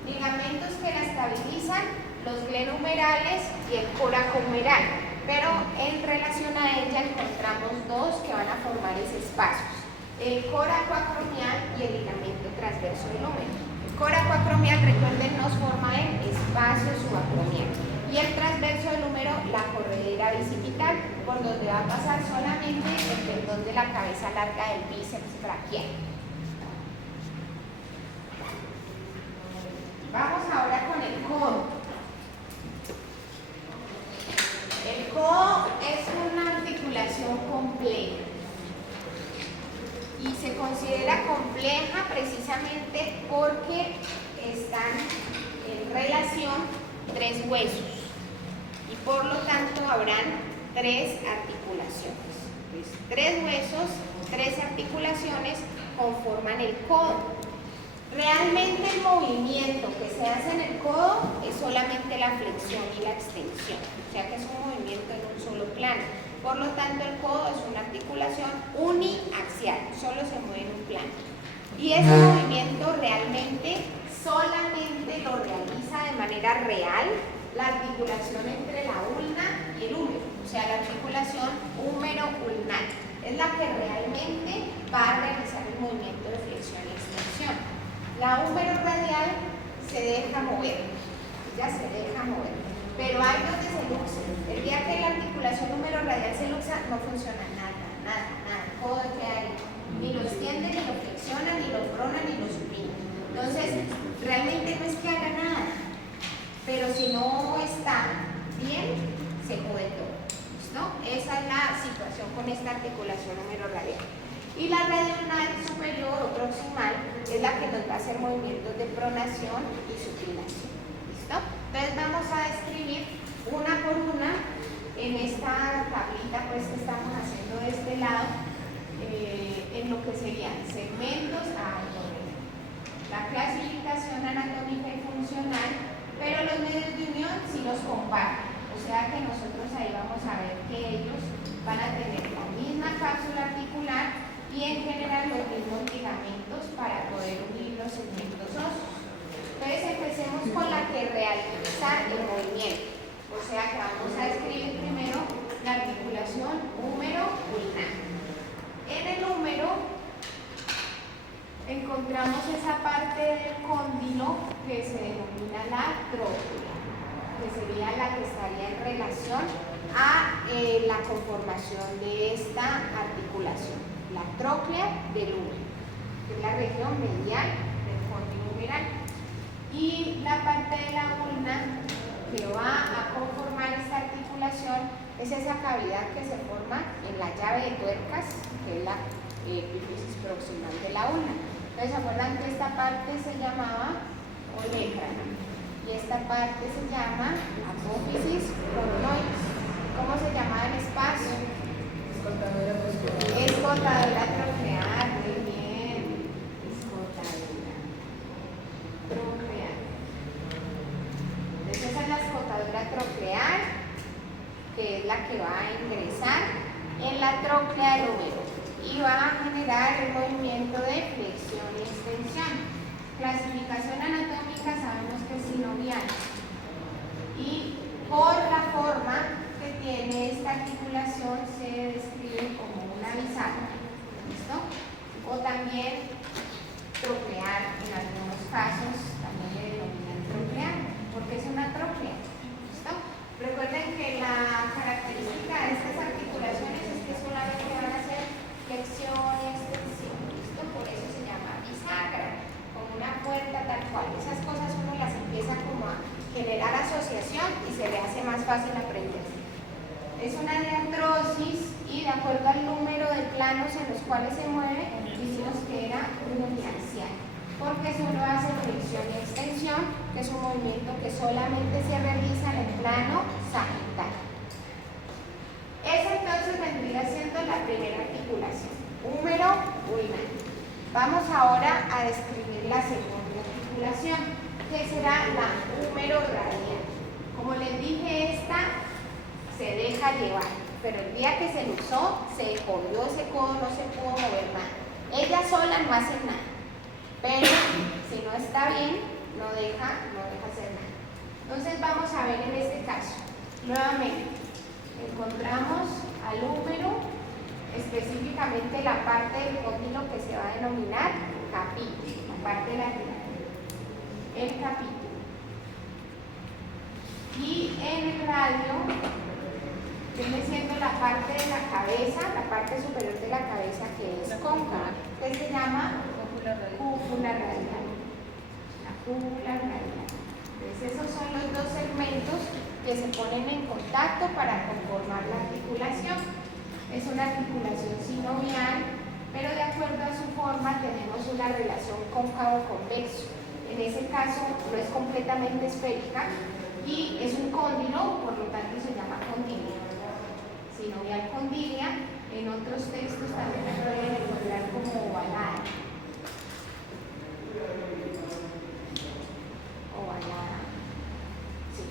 Ligamentos que la estabilizan, los glenohumerales y el coracohumeral. Pero en relación a ella encontramos dos que van a formar esos espacios: el coracoacromial y el ligamento transverso del húmero. El coracoacromial, recuerden, nos forma el espacio subacromial y el transverso del húmero la corredera bicipital, por donde va a pasar solamente el tendón de la cabeza larga del bíceps braquial. Vamos ahora con el codo. El codo es una articulación compleja y se considera compleja precisamente porque están en relación tres huesos y por lo tanto habrán tres articulaciones. Entonces, tres huesos, tres articulaciones conforman el codo. Realmente el movimiento que se hace en el codo es solamente la flexión y la extensión, o sea que es un movimiento en un solo plano. Por lo tanto, el codo es una articulación uniaxial, solo se mueve en un plano. Y ese movimiento realmente solamente lo realiza de manera real la articulación entre la ulna y el húmero, o sea, la articulación húmero-ulnar. Es la que realmente va a realizar el movimiento de flexión y extensión. La húmero radial se deja mover, ya se deja mover, pero hay donde se luxa. El día que la articulación húmero radial se luxa, no funciona nada. El codo queda ahí. Ni lo extiende, ni lo flexiona, ni lo prona, ni lo supina. Entonces, realmente no es que haga nada, pero si no está bien, se jode todo. ¿Listo? Esa es la situación con esta articulación húmero radial. Y la radioulnar superior o proximal es la que nos va a hacer movimientos de pronación y supinación. ¿Listo? Entonces vamos a describir una por una en esta tablita pues, que estamos haciendo de este lado, en lo que serían segmentos la clasificación anatómica y funcional, pero los medios de unión sí los comparten. O sea que nosotros ahí vamos a ver que ellos van a tener la misma cápsula articular y en general los mismos ligamentos para poder unir los segmentos óseos. Entonces empecemos con la que realiza el movimiento. O sea que vamos a escribir primero la articulación húmero-ulnar. En el húmero encontramos esa parte del cóndilo que se denomina la tróclea, que sería la que estaría en relación a la conformación de esta articulación, la tróclea del húmero, que es la región medial del cóndilo humeral. Y la parte de la ulna que va a conformar esta articulación es esa cavidad que se forma en la llave de tuercas, que es la epífisis proximal de la ulna. Entonces, ¿se acuerdan que esta parte se llamaba olecrana? Y esta parte se llama apófisis coronoides. ¿Cómo se llama el espacio? Escotadura tronclear, muy bien. Escotadura tronclear. Entonces, esa es la escotadura tronclear, que es la que va a ingresar en la tróclea del húmero y va a generar el movimiento de flexión y extensión. Clasificación anatómica sabemos que es sinovial y por la forma que tiene esta articulación se describe como una bisagra. ¿Listo? O también troclear, en algunos casos también le denominan troclear, porque es una troclea. ¿Listo? Recuerden que la característica de estas articulaciones es que solamente van a ser flexión y extensión. ¿Listo? Por eso se llama bisagra, como una puerta tal cual. Esas cosas uno las empieza como a generar asociación y se le hace más fácil aprender. Es una diartrosis y de acuerdo al número de planos en los cuales se mueve, dijimos que era uniaxial, porque solo hace flexión y extensión, que es un movimiento que solamente se realiza en el plano sagital. Esa entonces vendría siendo la primera articulación, húmero-ulnar. Vamos ahora a describir la segunda articulación, que será la húmero-radial. Como les dije, esta se deja llevar, pero el día que se lo usó, se jodió ese codo, no se pudo mover nada. Ella sola no hace nada, pero si no está bien, no deja hacer nada. Entonces vamos a ver en este caso, nuevamente, encontramos al húmero, específicamente la parte del cóndilo que se va a denominar capítulo, la parte lateral, el capítulo. Y en el radio viene siendo la parte de la cabeza, la parte superior de la cabeza que es cóncava, que se llama cúpula radial. La cúpula radial. Entonces esos son los dos segmentos que se ponen en contacto para conformar la articulación. Es una articulación sinovial, pero de acuerdo a su forma tenemos una relación cóncavo-convexo. En ese caso no es completamente esférica y es un cóndilo, por lo tanto se llama condilia. Sinovial condilia, en otros textos también la pueden encontrar como ovalada. Ovalada. Sí.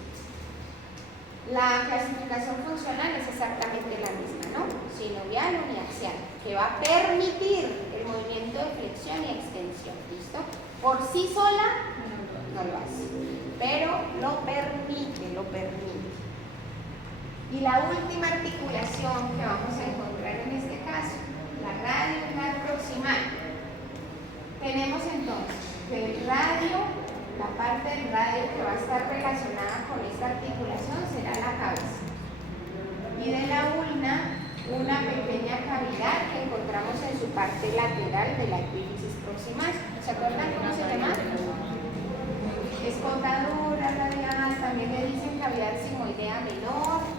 La clasificación funcional es exactamente la misma, ¿no? Sinovial uniaxial, que va a permitir el movimiento de flexión y extensión, ¿listo? Por sí sola no lo hace, pero lo permite, Y la última articulación que vamos a encontrar en este caso, la radioulnar proximal. Tenemos entonces que el radio, la parte del radio que va a estar relacionada con esta articulación será la cabeza. Y de la ulna, una pequeña cavidad que encontramos en su parte lateral de la epífisis proximal. ¿Se acuerdan cómo se llama? Escotadura radial, también le dicen cavidad sigmoidea menor.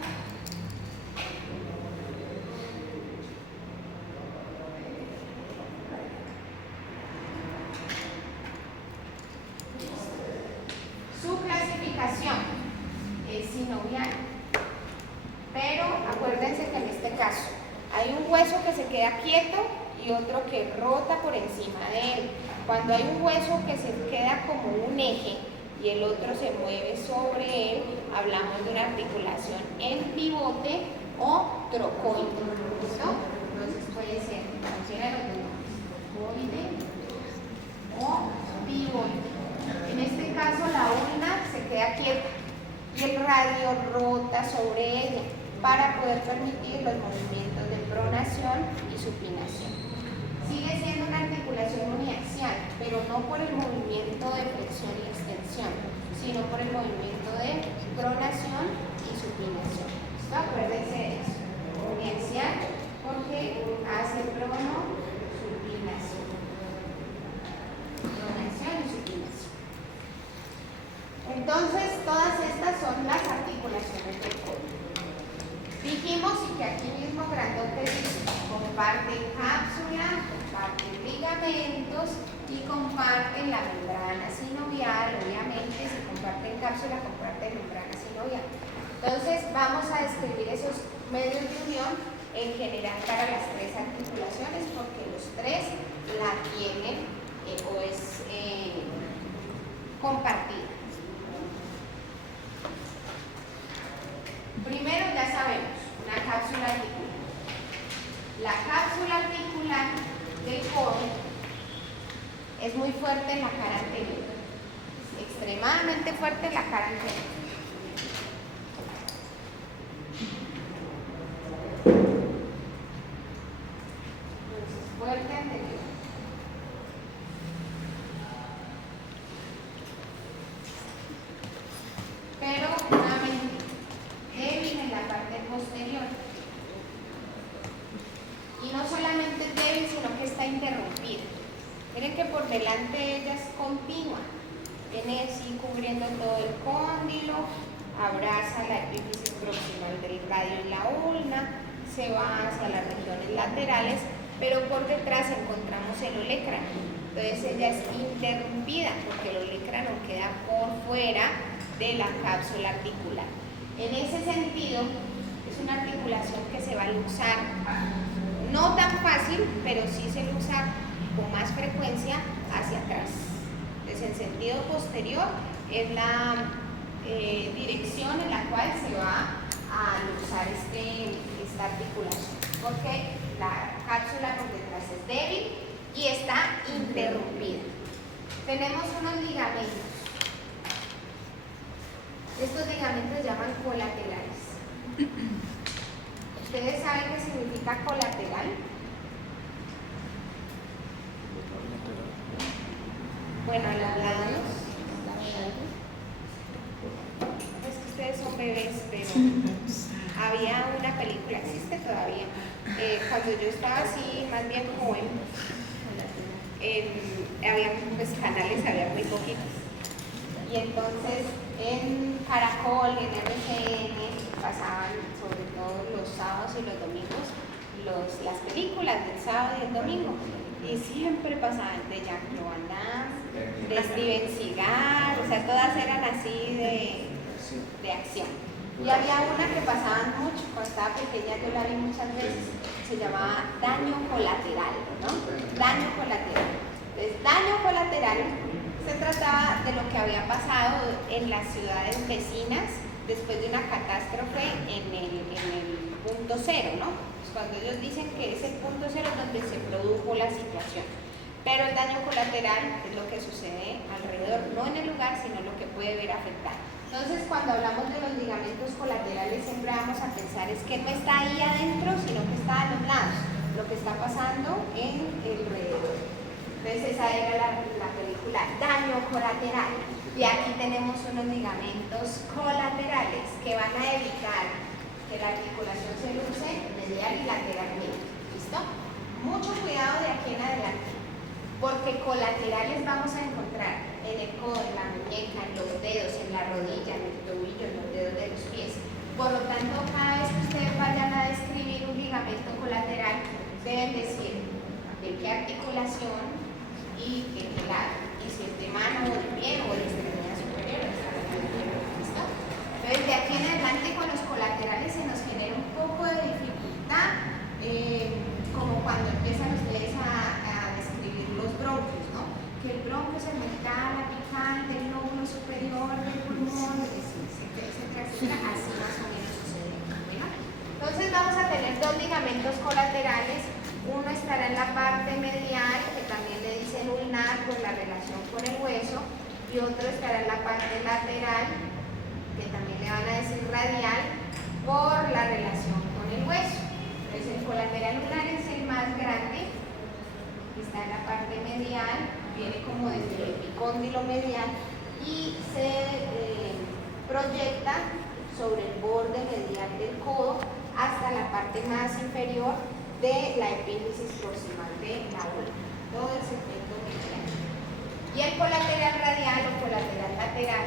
queda quieto y otro que rota por encima de él. Cuando hay un hueso que se queda como un eje y el otro se mueve sobre él, hablamos de una articulación en pivote o trocoide. ¿Listo? Entonces puede ser trocoide o pivote. En este caso la ulna se queda quieta y el radio rota sobre ella para poder permitir los movimientos de pronación y supinación. Sigue siendo una articulación uniaxial, pero no por el movimiento de flexión y extensión, sino por el movimiento de pronación y supinación. ¿Listo? Acuérdense de eso. Uniaxial porque hace supinación. Pronación y supinación. Entonces, todas estas son las articulaciones del codo. Dijimos que aquí mismo grandote comparten cápsula, comparten ligamentos y comparten la membrana sinovial. Obviamente, si comparten cápsula, comparten membrana sinovial. Entonces, vamos a describir esos medios de unión en general para las tres articulaciones, porque los tres la tienen o es compartida. Primero ya sabemos, una cápsula articular. La cápsula articular del codo es muy fuerte en la cara anterior, extremadamente fuerte en la cara anterior. Entonces, fuerte anterior. Pero nuevamente débil en la parte posterior. Y no solamente es débil, sino que está interrumpida. Miren que por delante ella es continua. Viene así cubriendo todo el cóndilo, abraza la epífisis proximal del radio y la ulna, se va hacia las regiones laterales, pero por detrás encontramos el olecrano. Entonces ella es interrumpida porque el olecrano queda por fuera de la cápsula articular. En ese sentido, es una articulación que se va a luxar, no tan fácil, pero sí se luxa con más frecuencia hacia atrás. Entonces, en sentido posterior es la dirección en la cual se va a luxar esta articulación, porque la cápsula por detrás es débil y está interrumpida. Tenemos unos ligamentos. Estos ligamentos se llaman colaterales. ¿Ustedes saben qué significa colateral? Bueno, a los lados. Es que ustedes son bebés, pero había una película, existe todavía. Cuando yo estaba así, más bien joven, había pues, canales, había muy poquitos. Y entonces en Caracol, en RCN, pasaban sobre todo los sábados y los domingos las películas del sábado y el domingo. Y siempre pasaban de Jean-Claude Van Damme, de Steven Seagal, o sea, todas eran así de acción. Y había una que pasaban mucho, cuando estaba pequeña yo la vi muchas veces, se llamaba Daño Colateral, ¿no? Daño Colateral. Entonces, Daño Colateral se trataba de lo que había pasado en las ciudades vecinas después de una catástrofe en el punto cero, ¿no? Pues cuando ellos dicen que es el punto cero donde se produjo la situación. Pero el daño colateral es lo que sucede alrededor, no en el lugar, sino lo que puede ver afectar. Entonces, cuando hablamos de los ligamentos colaterales, siempre vamos a pensar es que no está ahí adentro, sino que está a los lados, lo que está pasando en el alrededor. Entonces, esa era la película Daño Colateral. Y aquí tenemos unos ligamentos colaterales que van a evitar que la articulación se luce medial y lateralmente. ¿Listo? Mucho cuidado de aquí en adelante, porque colaterales vamos a encontrar en el codo, en la muñeca, en los dedos, en la rodilla, en el tobillo, en los dedos de los pies. Por lo tanto, cada vez que ustedes vayan a describir un ligamento colateral, deben decir de qué articulación y de qué lado, y si es de mano o de pie o de extremidad superior o de extremidad inferior. ¿Listo? Entonces, de aquí en adelante con los colaterales se nos genera un poco de dificultad, como cuando Entonces vamos a tener dos ligamentos colaterales. Uno estará en la parte medial, que también le dicen ulnar por la relación con el hueso, y otro estará en la parte lateral, que también le van a decir radial, por la relación con el hueso. Entonces el colateral ulnar es el más grande, que está en la parte medial, viene como desde el epicóndilo medial y se proyecta sobre el borde medial del codo hasta la parte más inferior de la epífisis proximal de la ulna, todo el segmento medial. Y el colateral radial o colateral lateral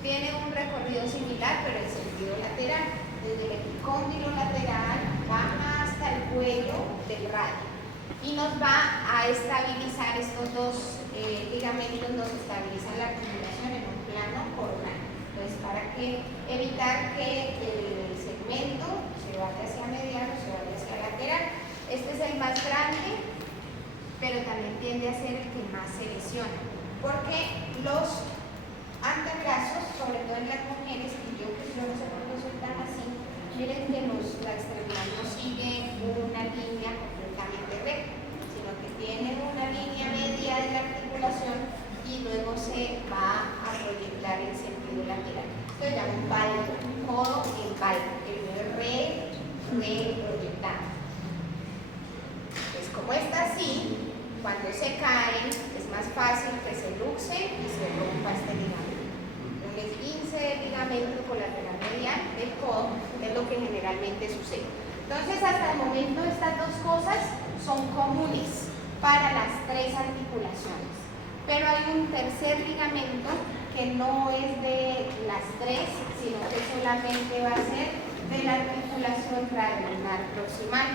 tiene un recorrido similar, pero en sentido lateral. Desde el epicóndilo lateral baja hasta el cuello del radio y nos va a estabilizar estos dos ligamentos, nos estabilizan la articulación en un plano coronal. Entonces, para evitar que el segmento se vaya hacia medial o se vaya hacia lateral. Este es el más grande, pero también tiende a ser el que más se lesiona, porque los antebrazos, sobre todo en las mujeres, y yo no sé por qué soy tan así, miren que la extremidad no sigue una línea completamente recta, sino que tienen una línea media de la articulación y luego se va a proyectar en sentido lateral. Esto se llama un valgo, codo en valgo, que viene proyectado. Pues como está así, cuando se caen es más fácil que se luxe y se rompa este ligamento. Un esguince del ligamento colateral medial del codo es lo que generalmente sucede. Entonces, hasta el momento estas dos cosas son comunes para las tres articulaciones. Pero hay un tercer ligamento que no es de las tres, sino que solamente va a ser de la articulación radioulnar proximal.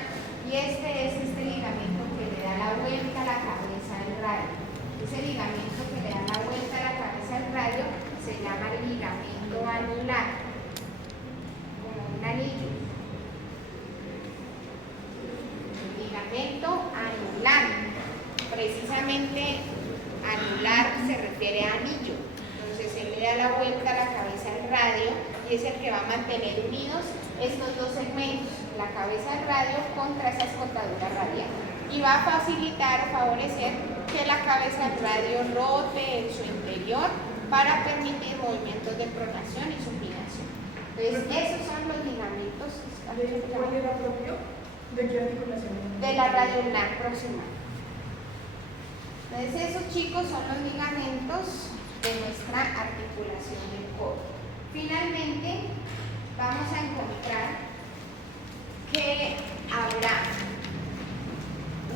Y este es este ligamento que le da la vuelta a la cabeza al radio. Ese ligamento que le da la vuelta a la cabeza al radio se llama el ligamento anular, como un anillo. El ligamento anular, precisamente anular se refiere a anillo. Entonces él le da la vuelta a la cabeza al radio y es el que va a mantener unidos estos dos segmentos, la cabeza del radio contra esa escotadura radial, y va a facilitar o favorecer que la cabeza del radio rote en su interior para permitir movimientos de pronación y supinación. Entonces esos son los ligamentos. ¿Cuál era propio? ¿De qué articulación? De la radioulnar proximal. Entonces esos, chicos, son los ligamentos de nuestra articulación del codo. Finalmente vamos a encontrar que habrá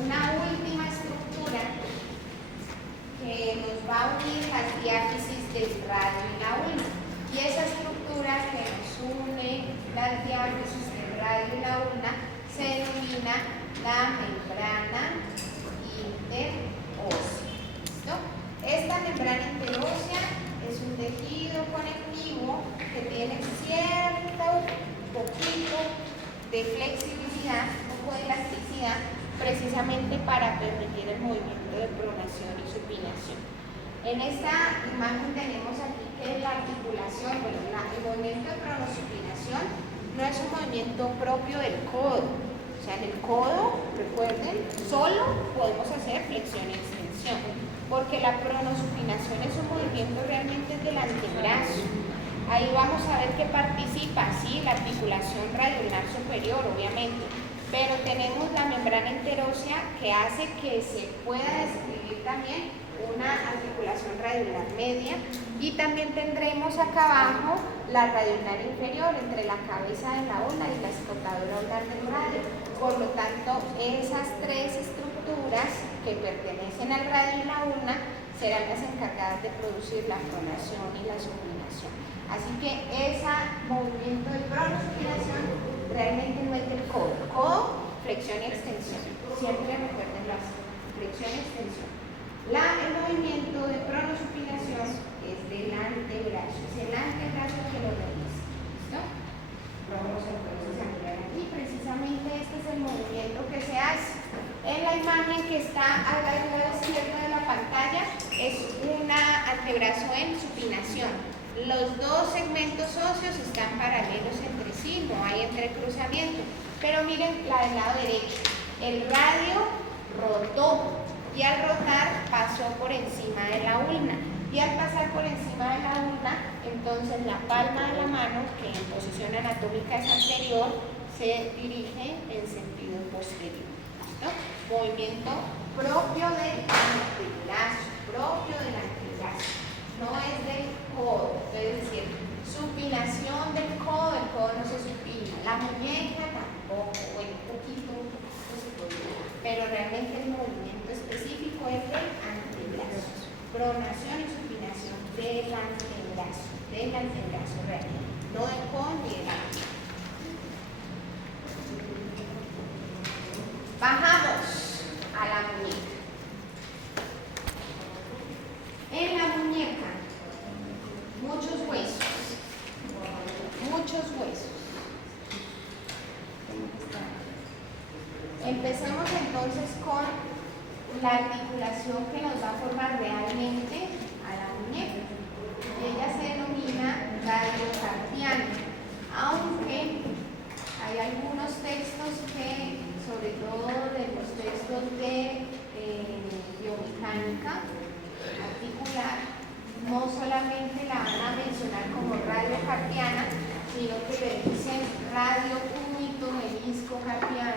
una última estructura que nos va a unir las diáfisis del radio y la ulna. Y esa estructura que nos une las diáfisis del radio y la ulna se denomina la membrana interósea. ¿Listo? Esta membrana interósea es un tejido conectivo que tiene cierto poquito de flexibilidad, un poco de elasticidad, precisamente para permitir el movimiento de pronación y supinación. En esta imagen tenemos aquí que la articulación, bueno, el movimiento de pronosupinación no es un movimiento propio del codo. O sea, en el codo, recuerden, solo podemos hacer flexión y extensión, porque la pronosupinación es un movimiento realmente del antebrazo. Ahí vamos a ver que participa, sí, la articulación radioulnar superior, obviamente, pero tenemos la membrana interósea que hace que se pueda describir también una articulación radioulnar media, y también tendremos acá abajo la radioulnar inferior entre la cabeza de la ulna y la escotadura ulnar del radio. Por lo tanto, esas tres estructuras que pertenecen al radio y la ulna serán las encargadas de producir la pronación y la supinación. Así que ese movimiento de pronosupinación realmente no es del codo. Codo, flexión y extensión. Siempre recuerdenlo así, flexión y extensión. El movimiento de pronosupinación es del antebrazo. Es el antebrazo que lo realiza. ¿Listo? Vamos entonces a mirar aquí. Precisamente este es el movimiento que se hace. En la imagen que está al lado izquierdo de la pantalla es un antebrazo en supinación. Los dos segmentos óseos están paralelos entre sí. ¿sí? No hay entrecruzamiento. Pero miren la del lado derecho. El radio rotó y al rotar pasó por encima de la ulna. Y al pasar por encima de la ulna, entonces la palma de la mano, que en posición anatómica es anterior, se dirige en sentido posterior. ¿Listo? Movimiento propio del antebrazo, no es del codo. Es decir, supinación del codo, el codo no se supina, la muñeca tampoco, bueno, un poquito se podría, pero realmente el movimiento específico es del antebrazo, pronación y supinación del antebrazo real, no del codo ni del antebrazo. Bajamos a la muñeca. En la muñeca, muchos huesos. Empecemos entonces con la articulación que nos va a formar realmente a la muñeca. Ella se denomina radiocarpiana, aunque hay algunos textos que, sobre todo de los textos de biomecánica articular, no solamente la van a mencionar como radiocarpiana, sino que le dicen radiocúbito menisco carpiana.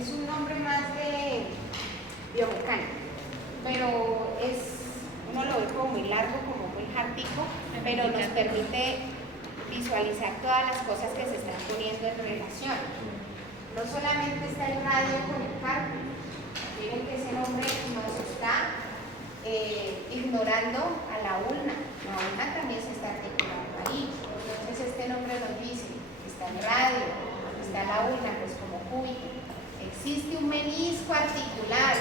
Es un nombre más de biomecánica, pero uno lo ve como muy largo, como muy jartico, pero nos permite visualizar todas las cosas que se están poniendo en relación. No solamente está el radio con el carpo, miren que ese nombre nos está ignorando a la ulna. La ulna también se está articulando ahí. Entonces este nombre nos dice, está el radio, está la ulna, pues como cúbito. Existe un menisco articular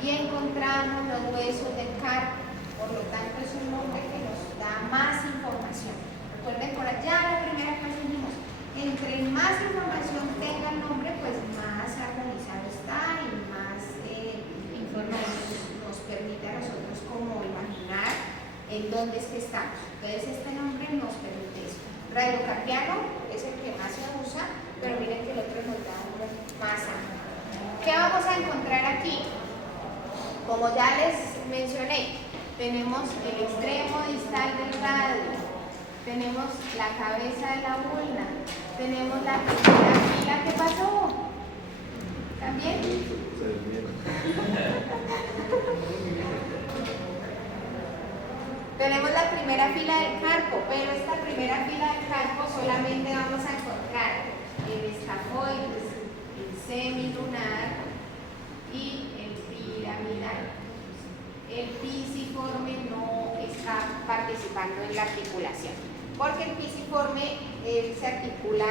y encontramos los huesos del carpo. Por lo tanto es un nombre que nos da más información. Recuerden, por allá la primera clase dijimos, entre más información tenga el nombre, pues más armonizado está y más nos permite a nosotros como imaginar en dónde es que estamos. Entonces este nombre nos permite eso. Radiocarpiano es el que más se usa, pero miren que el otro nos da un más amplio. ¿Qué vamos a encontrar aquí? Como ya les mencioné, tenemos el extremo distal del radio, tenemos la cabeza de la ulna, tenemos la primera fila. ¿Qué pasó? ¿También? Tenemos la primera fila del carpo, pero esta primera fila del carpo solamente vamos a encontrar el escafoides, el semilunar y el piramidal. El pisiforme no está participando en la articulación, porque el pisiforme se articula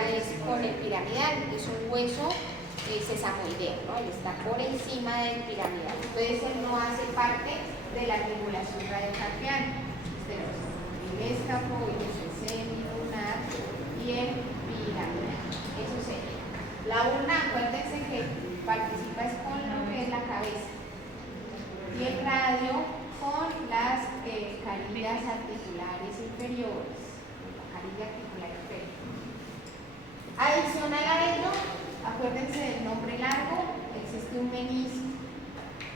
con el piramidal, es un hueso sesamoideo, ¿no? Él está por encima del piramidal, entonces él no hace parte de la articulación radiocarpiana. Tenemos el escafoides, el semilunar y el piramidal. Eso sería. La ulna, acuérdense que participa es con lo que es la cabeza. Y el radio con las carillas articulares inferiores. La carilla articular inferior. Adicional a ello, acuérdense del nombre largo, existe un menisco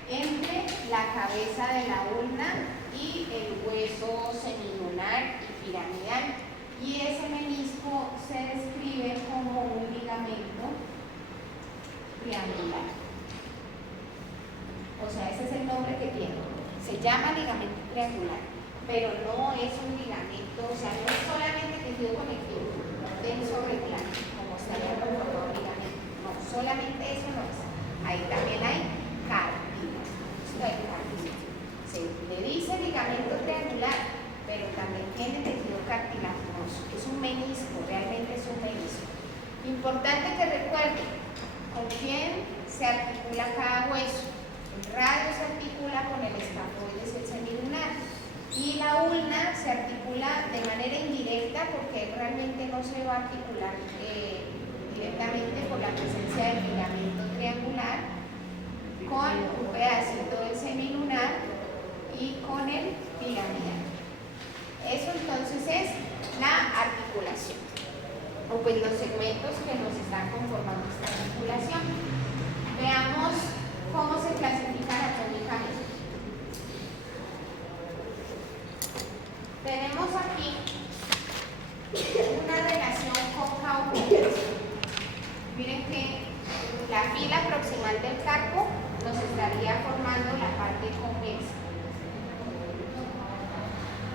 entre la cabeza de la ulna y el hueso semilunar y piramidal. Y ese menisco se describe como un ligamento triangular. O sea, ese es el nombre que tiene. Se llama ligamento triangular, pero no es un ligamento, o sea, no es solamente tejido conectivo, tenso reclano, como se haya conformado un ligamento. No, solamente eso no es. Ahí también hay cartílago. Se le dice ligamento triangular, pero también tiene tejido cartilaginoso. Es un menisco, realmente es un menisco. Importante que recuerden con quién se articula cada hueso. El radio se articula con el escafoides, el semilunar, y la ulna se articula de manera indirecta porque realmente no se va a articular directamente por la presencia del ligamento triangular con un pedacito del semilunar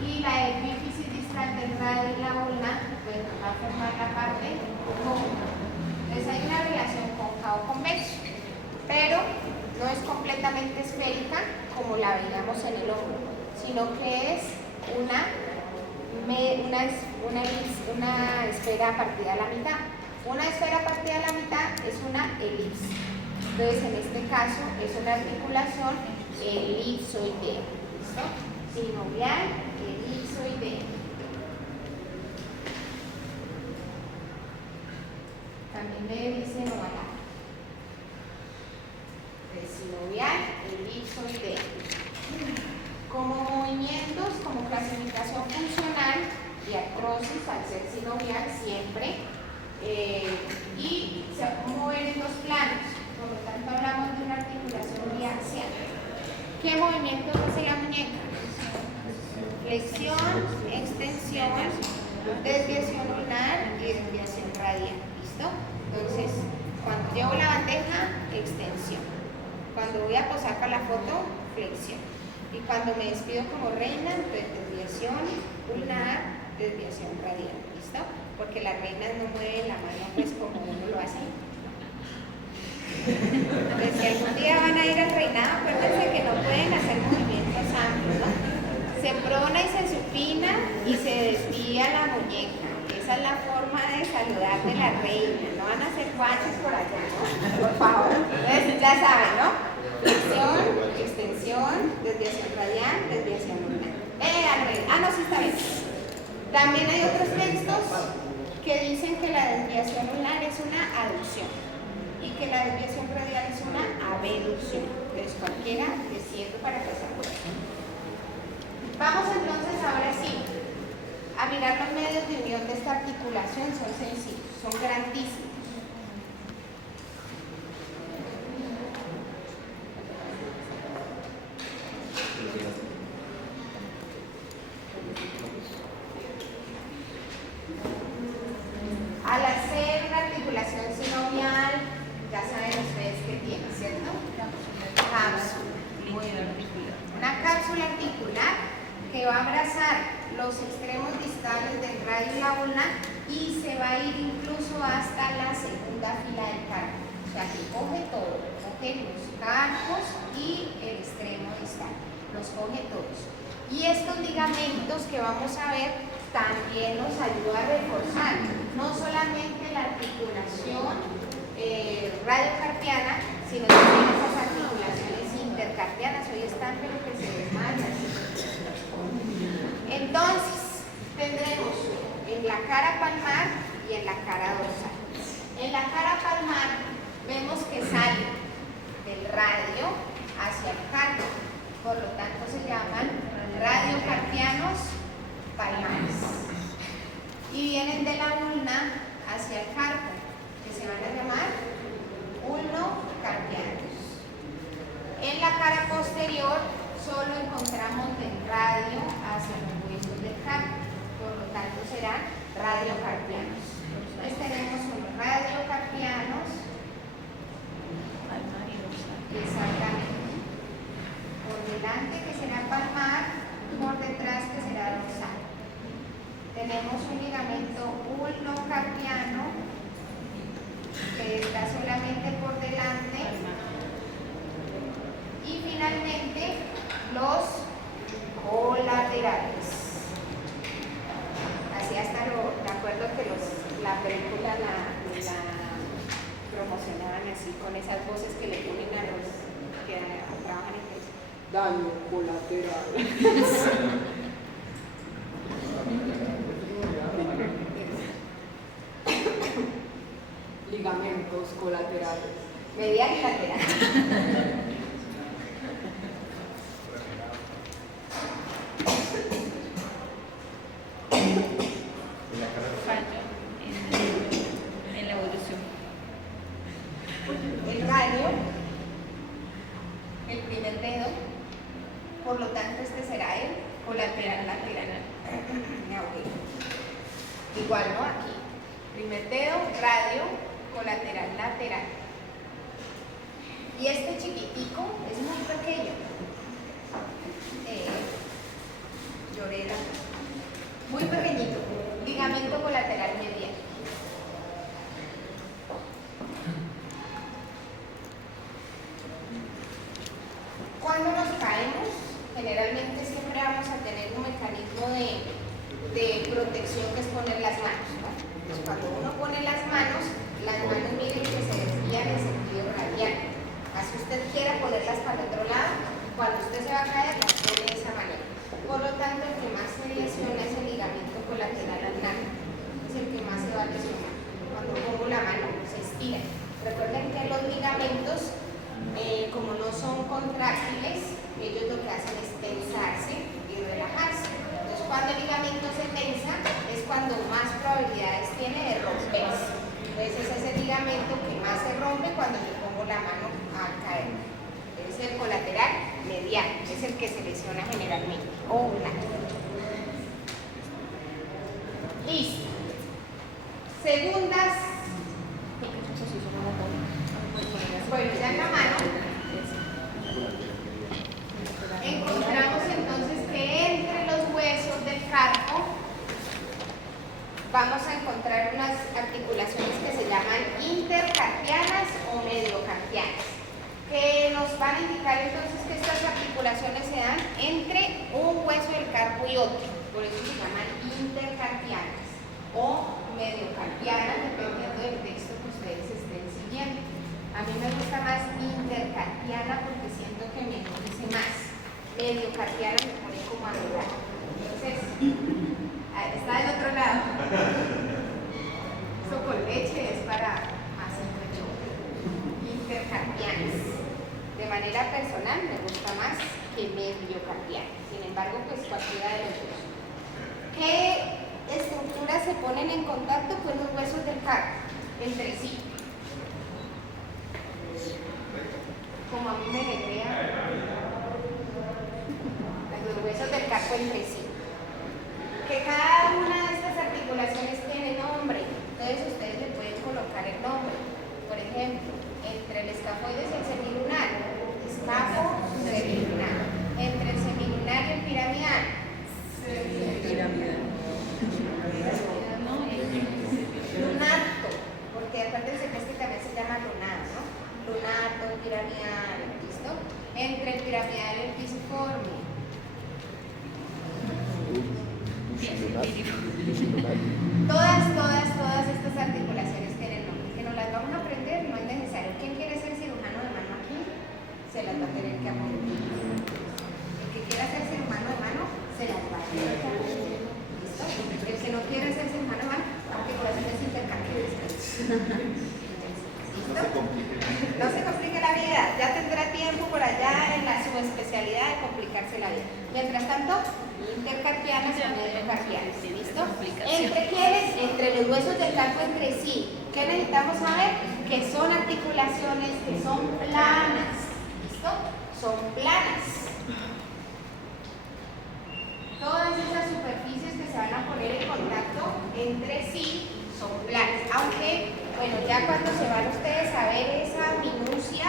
y la epífisis distal del radio y la ulna pues va a formar la parte cóncava. Entonces hay una relación cóncavo-convexo, pero no es completamente esférica como la veíamos en el hombro, sino que es una esfera partida a la mitad. Una esfera partida a la mitad es una elipse. Entonces, en este caso, es una articulación elipsoidea. ¿Listo? Sinovial, elipsoidea. También le dicen ovalar. Sinovial, elipsoidea. Como movimientos, como clasificación funcional y artrosis, al ser sinovial siempre, y se va a mover en dos planos. Por lo tanto, hablamos de una articulación biaxial. ¿Qué movimientos hace la muñeca? Flexión, extensión, desviación ulnar y desviación radial. ¿Listo? Entonces, cuando llevo la bandeja, extensión. Cuando voy a posar para la foto, flexión. Y cuando me despido como reina, pues desviación ulnar, desviación radial. ¿Listo? Porque las reinas no mueven la mano pues como uno lo hace. Entonces, si algún día van a ir al reinado, acuérdense que no pueden hacer movimientos amplios, ¿no? Se prona y se supina y se desvía la muñeca. Esa es la forma de saludar de la reina. No van a hacer guaches por allá, ¿no? Por favor. Entonces, ya saben, ¿no? Flexión, extensión, desviación radial, desviación ulnar. No, sí está bien. También hay otros textos que dicen que la desviación ulnar es una aducción y que la desviación radial es una abducción. Entonces cualquiera le sirve para que se acuerde. Vamos entonces ahora sí a mirar los medios de unión de esta articulación. Son sencillos, son grandísimos. Al hacer una articulación sinovial, ya saben ustedes qué tiene, ¿cierto? Cápsula. Una cápsula articular que va a abrazar los extremos distales del radio y la ulna y se va a ir incluso hasta la segunda fila del carpo. O sea que coge todo, coge los carpos y el extremo distal, los coge todos. Y estos ligamentos que vamos a ver también nos ayuda a reforzar no solamente la articulación radiocarpiana, sino también esas articulaciones intercarpianas. Hoy están pero que se desmayan. Entonces, tendremos en la cara palmar y en la cara dorsal. En la cara palmar vemos que sale del radio hacia el carpo, por lo tanto se llaman radiocarpianos palmares. Y vienen de la ulna hacia el carpo, que se van a llamar ulnocarpianos. En la cara posterior solo encontramos del radio hacia los huesos del carpo, por lo tanto serán radiocarpianos. Entonces tenemos unos radiocarpianos, exactamente, por delante que será palmar, por detrás que será dorsal. Tenemos un ligamento ulnocarpiano que está solamente por delante y finalmente los colaterales. Así hasta me acuerdo que la película la promocionaban así con esas voces que le ponen a los que trabajan en eso. Daño colateral. Ligamentos colaterales. Medial y lateral. En la evolución. El radio, el primer dedo, por lo tanto este será el colateral lateral. Igual, ¿no? Aquí. Primer dedo, radio, colateral lateral. Y este chiquitico es muy pequeño. Yo flexorera, muy pequeñito, ligamento colateral medial. Cuando nos caemos, generalmente siempre vamos a tener un mecanismo de protección que es poner las manos, ¿no? Entonces, cuando uno pone las manos miren que se desvían en sentido radial. Así usted quiera ponerlas para el otro lado, cuando usted se va a caer, las pone de esa manera. Por lo tanto, el que más se lesiona es el ligamento colateral anular, es el que más se va a lesionar. Cuando pongo la mano, se estira. Recuerden que los ligamentos, como no son contráctiles, ellos lo que hacen es tensarse y relajarse. Entonces, cuando el ligamento se tensa, es cuando más probabilidades tiene de romperse. Entonces, ese es el ligamento que más se rompe cuando yo pongo la mano al caer. Es el colateral medial, es el que se lesiona generalmente. Listo. Segundas. Bueno, ya en la mano encontramos entonces que entre los huesos del carpo vamos a encontrar unas articulaciones que se llaman intercarpianas o mediocarpianas, que nos van a indicar entonces que estas articulaciones se dan entre un hueso del carpo y otro, por eso se llaman intercarpianas o mediocarpianas, dependiendo del texto que ustedes estén siguiendo. A mí me gusta más intercarpiana porque siento que me dice más. Mediocarpiana me pone como anular. Entonces, está del otro lado. Eso con leche es para más pecho. Intercarpianas. De manera personal me gusta más que mediocarpiana. Sin embargo, pues cualquiera de los dos. ¿Qué estructuras se ponen en contacto con los huesos del carpo entre sí? Como a mí me recrea los huesos del carpo entre sí. Que cada una de estas articulaciones tiene nombre, entonces ustedes le pueden colocar el nombre. Por ejemplo, entre el escafoides y el semilunar, escafo, semilunar. Entre el semilunar y el piramidal, lunato, porque acuérdense que este también se llama lunar, ¿no? Lunato, piramidal, ¿listo? Entre el piramidal y el pisiforme. Todas estas articulaciones tienen nombre. Que nos las vamos a aprender, no es necesario. ¿Quién quiere ser cirujano de mano aquí? Se las va a tener que aprender. El que quiera ser cirujano de mano, se las va a tener que aprender. ¿Listo? El que no quiere ser cirujano de mano, articulaciones intercarpianas. No se complique la vida, ya tendrá tiempo por allá en la subespecialidad de complicarse la vida. Mientras tanto, intercarpianas o mediocarpianas, ¿listo? ¿Entre quiénes? Entre los huesos del carpo entre sí. ¿Qué necesitamos saber? Que son articulaciones que son planas, ¿listo? Son planas. Todas esas superficies que se van a poner en contacto entre sí son planas, aunque, bueno, ya cuando se van ustedes a ver esa minucia,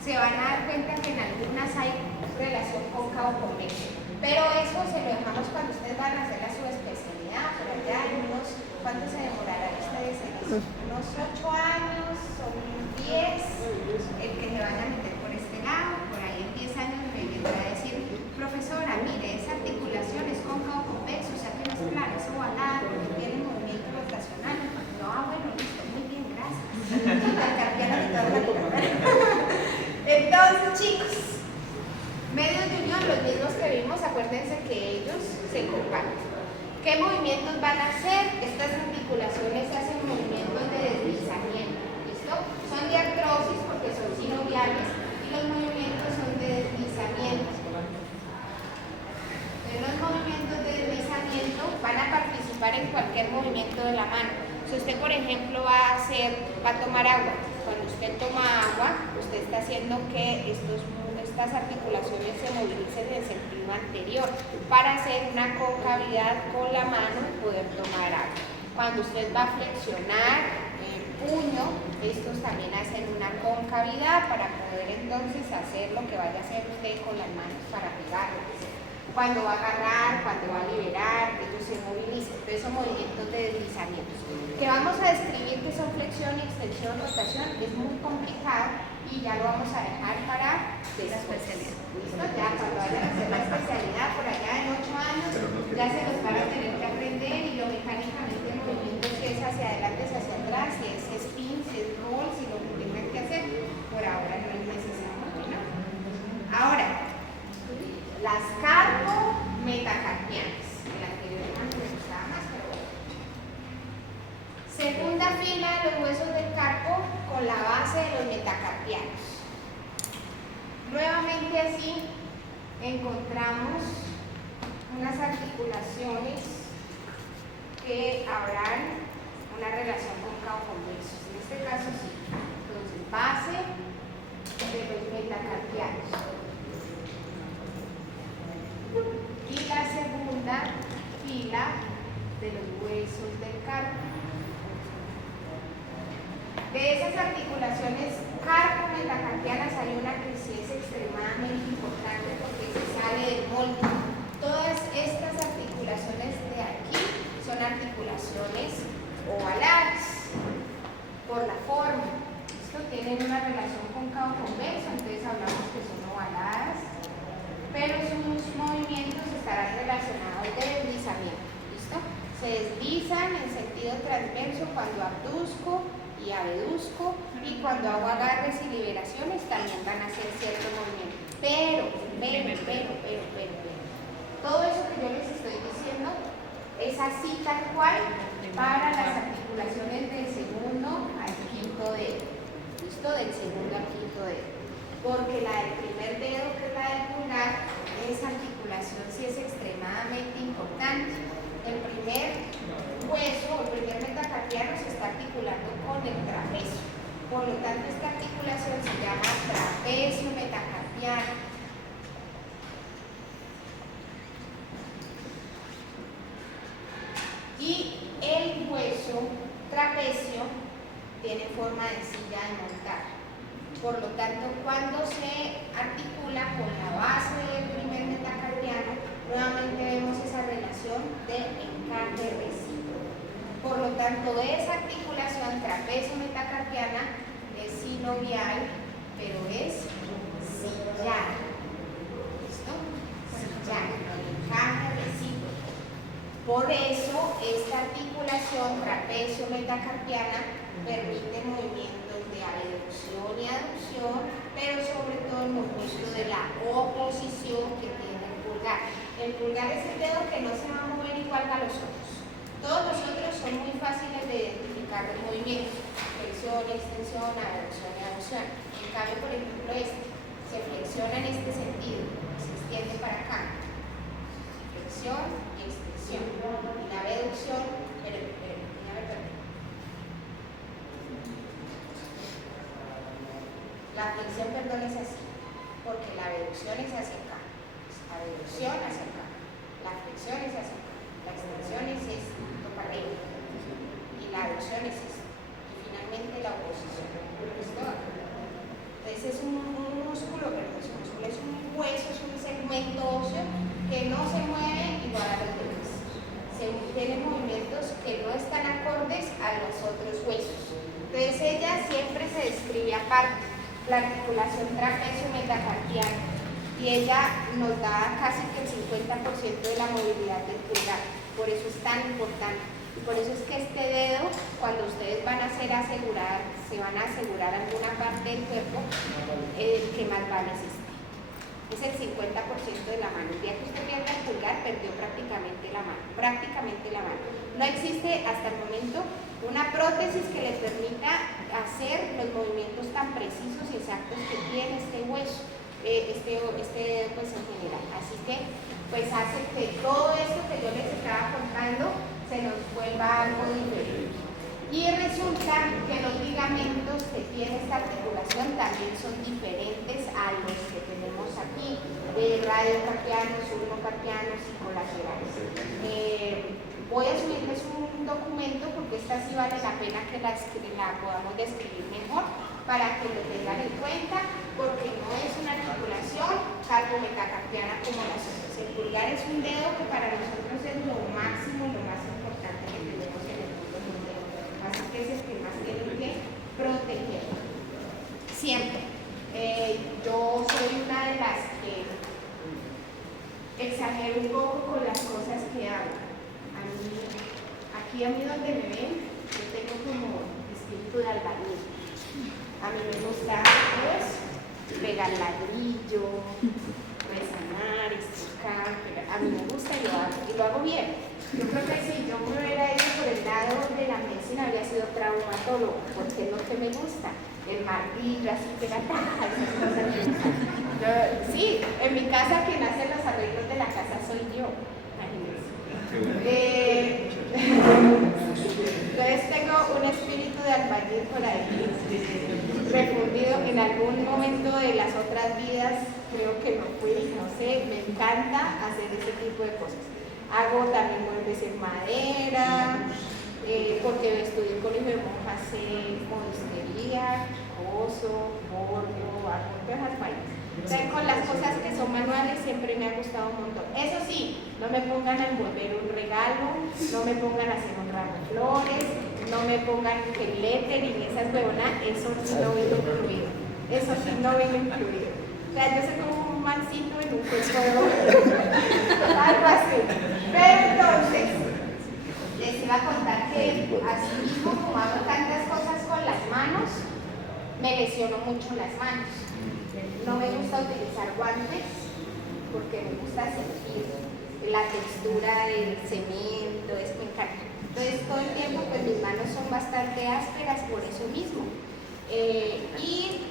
se van a dar cuenta que en algunas hay relación cóncavo-convexo. Pero eso se lo dejamos cuando ustedes van a hacer la subespecialidad, por allá en unos, ¿cuánto se demorarán ustedes en eso? Unos 8 años, son 10, el que se van a meter por este lado, por ahí en 10 años me vendrá a decir, profesora, mire, esa articulación es cóncavo-convexo, o sea que no es plana, es ovalada, porque tiene movimiento rotacional. No, bueno, listo, muy bien, gracias. Entonces, chicos, medios de unión, los mismos que vimos, acuérdense que ellos se comparten. ¿Qué movimientos van a hacer? Estas articulaciones hacen movimientos de deslizamiento, ¿listo? Son de artrosis porque son sinoviales y los movimientos son de deslizamiento. En los movimientos de deslizamiento van a participar en cualquier movimiento de la mano. Si usted, por ejemplo, va a tomar agua, cuando usted toma agua, usted está haciendo que estas articulaciones se movilicen en el sentido anterior para hacer una concavidad con la mano y poder tomar agua. Cuando usted va a flexionar el puño, estos también hacen una concavidad para poder entonces hacer lo que vaya a hacer usted con las manos para pegar. cuando va a agarrar, cuando va a liberar, ellos se movilizan. Entonces son movimientos de deslizamientos. Que vamos a describir que son flexión, extensión, rotación, es muy complicado y ya lo vamos a dejar para después. ¿Listo? Ya cuando vayan a hacer la especialidad por allá en 8 años, ya se los van a tener que aprender y lo mecánicamente el movimiento si es hacia adelante, es hacia atrás, si es spin, si es roll, si lo que tengan que hacer, por ahora no es necesario, ¿no? Ahora, las carpo-metacarpianas. El anterior me gustaba más, pero bueno. Segunda fila de los huesos del carpo con la base de los metacarpianos. Nuevamente así encontramos unas articulaciones que habrán una relación cóncavo-convexo. En este caso sí. Entonces, base de los metacarpianos. Y la segunda fila de los huesos del carpo. De esas articulaciones carpo-metacarpianas hay una que sí es extremadamente importante porque se sale del molde. Todas estas articulaciones de aquí son articulaciones ovaladas por la forma. Esto tienen una relación cóncavo-convexo, entonces hablamos que son ovaladas, pero sus movimientos estarán relacionados de deslizamiento. ¿Listo? Se deslizan en sentido transverso cuando abduzco y abduzco, y cuando hago agarres y liberaciones también van a hacer cierto movimiento. Pero, todo eso que yo les estoy diciendo es así tal cual para las articulaciones del segundo al quinto dedo. ¿Listo? Del segundo al quinto dedo. Porque la del primer dedo, que es la del pulgar, esa articulación sí es extremadamente importante. El primer hueso, el primer metacarpiano se está articulando con el trapecio. Por lo tanto, esta articulación se llama trapecio metacarpiano. Y el hueso trapecio tiene forma de silla de montar. Por lo tanto, cuando se articula con la base del primer metacarpiano, nuevamente vemos esa relación de encaje recíproco. Por lo tanto, esa articulación trapecio-metacarpiana es sinovial, pero es sillar. ¿Listo? Sillar, encaje recíproco. Por eso, esta articulación trapecio-metacarpiana permite movimientos de abducción y aducción, pero sobre todo el movimiento de la oposición que tiene el pulgar. El pulgar es el dedo que no se va a mover igual que a los otros. Todos los otros son muy fáciles de identificar los movimientos: flexión, extensión, abducción y aducción. En cambio, por ejemplo, este se flexiona en este sentido, se extiende para acá. Flexión y extensión. Y la abducción, ya me perdí. La flexión, perdón, es así, porque la abducción es hacia acá. Abducción hacia acá. La flexión es hacia acá. La extensión es esto para arriba. Y la aducción es esto. Y finalmente la oposición. ¿Listo? Entonces es un músculo, pero no es un músculo, es un hueso, es un segmento óseo que no se mueve igual a los demás. Tiene movimientos que no están acordes a los otros huesos. Entonces ella siempre se describe aparte. La articulación trapecio-metacarpiana, y ella nos da casi que el 50% de la movilidad del pulgar. Por eso es tan importante. Y por eso es que este dedo, cuando ustedes van a se van a asegurar alguna parte del cuerpo, el que más vale es este. Es el 50% de la mano. El día que usted pierda el pulgar, perdió prácticamente la mano. No existe hasta el momento una prótesis que le permita hacer los movimientos tan precisos y exactos que tiene este hueso, este pues en general. Así que pues hace que todo esto que yo les estaba contando se nos vuelva algo diferente. Y resulta que los ligamentos que tiene esta articulación también son diferentes a los que tenemos aquí, radiocarpianos, ulnocarpianos y colaterales. Voy a subirles un documento porque esta sí vale la pena que la podamos describir mejor para que lo tengan en cuenta, porque no es una articulación carpo-metacarpiana como las otras. El pulgar es un dedo que para nosotros es lo máximo, lo más importante que tenemos en el mundo mundial. Así que es el que más tienen que proteger. Siempre. Yo soy una de las que exagero un poco con las cosas que hago. Aquí a mí donde me ven, yo tengo como espíritu de albañil. A mí me gusta pegar ladrillo, resanar, estucar, a mí me gusta y lo hago bien. Yo creo que si yo me hubiera ido por el lado de la medicina habría sido traumatólogo, porque es lo que me gusta, el martillo, así pegar, esas cosas. Sí, en mi casa quien hace los arreglos de la casa soy yo. Entonces tengo un espíritu de albañil por ahí, refundido en algún momento de las otras vidas, creo que no fui, no sé, me encanta hacer ese tipo de cosas. Hago también muebles en madera, porque estudié en colegio de monjas en modistería, oso, bordo, hago todas las vainas. Entonces, con las cosas que son manuales siempre me ha gustado un montón. Eso sí, no me pongan a envolver un regalo, no me pongan a hacer un ramo de flores, no me pongan que el lettering y esas huevonas, eso sí no vino incluido. Eso sí no vino incluido. O sea, yo soy como un mancito en un cuerpo de oro. Algo así. Pero entonces, les iba a contar que así mismo como hago tantas cosas con las manos, me lesiono mucho las manos. No me gusta utilizar guantes porque me gusta sentir la textura del cemento, es que me encanta. Entonces todo el tiempo pues mis manos son bastante ásperas por eso mismo. Y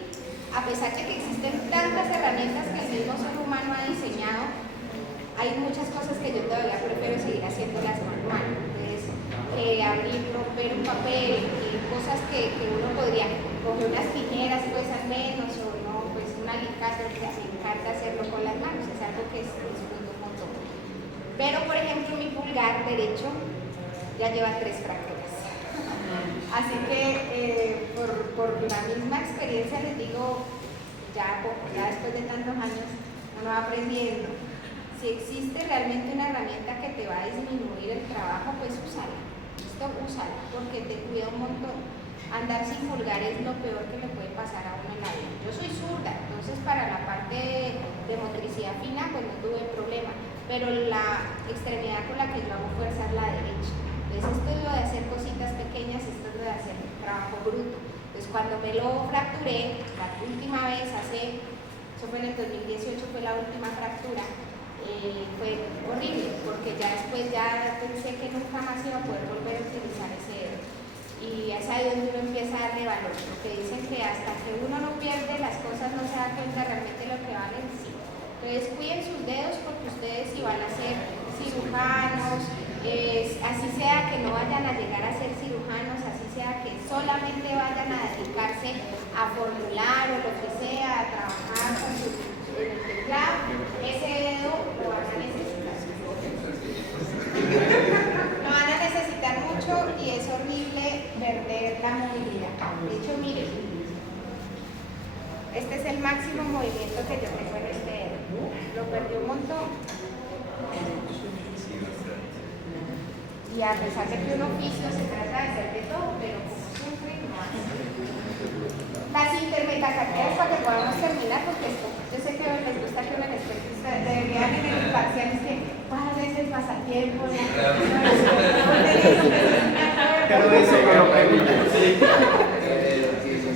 a pesar de que existen tantas herramientas que el mismo ser humano ha diseñado, hay muchas cosas que yo todavía prefiero seguir haciéndolas manual. Entonces, abrir, romper un papel, cosas que uno podría coger unas tijeras pues al menos o no, pues un alicate, me encanta hacerlo con las manos, es algo que disfruto un montón. Pero por ejemplo mi pulgar derecho ya lleva 3 fracturas. Así que por la misma experiencia les digo, ya después de tantos años uno va aprendiendo. Si existe realmente una herramienta que te va a disminuir el trabajo, pues úsala. Listo, úsala, porque te cuida un montón. Andar sin pulgar es lo peor que le puede pasar a uno en la vida. Yo soy zurda, entonces para la parte de motricidad fina pues no tuve problema, pero la extremidad con la que yo hago fuerza es la derecha. Entonces esto es lo de hacer cositas pequeñas, esto es lo de hacer trabajo bruto. Entonces cuando me lo fracturé, la última vez eso fue en el 2018, fue la última fractura, fue horrible, porque ya después ya pensé que nunca más iba a poder volver a utilizar ese dedo. Y es ahí donde uno empieza a darle valor, porque dicen que hasta que uno no pierde las cosas no se da cuenta realmente lo que valen sí. Entonces cuiden sus dedos porque ustedes si van a ser cirujanos, así sea que no vayan a llegar a ser cirujanos, así sea que solamente vayan a dedicarse a formular o lo que sea, a trabajar con en el teclado, ese dedo lo van a necesitar. Lo van a necesitar mucho y es horrible perder la movilidad. De hecho, miren, este es el máximo movimiento que yo tengo en este dedo. Lo perdí un montón. Y a pesar de que un oficio se trata de hacer de todo, pero como siempre no hace. Las intermetacarpias para que podamos terminar, porque esto, yo sé que les gusta que me respeten, deberían en el parcial es que ¿cuál es el pasatiempo?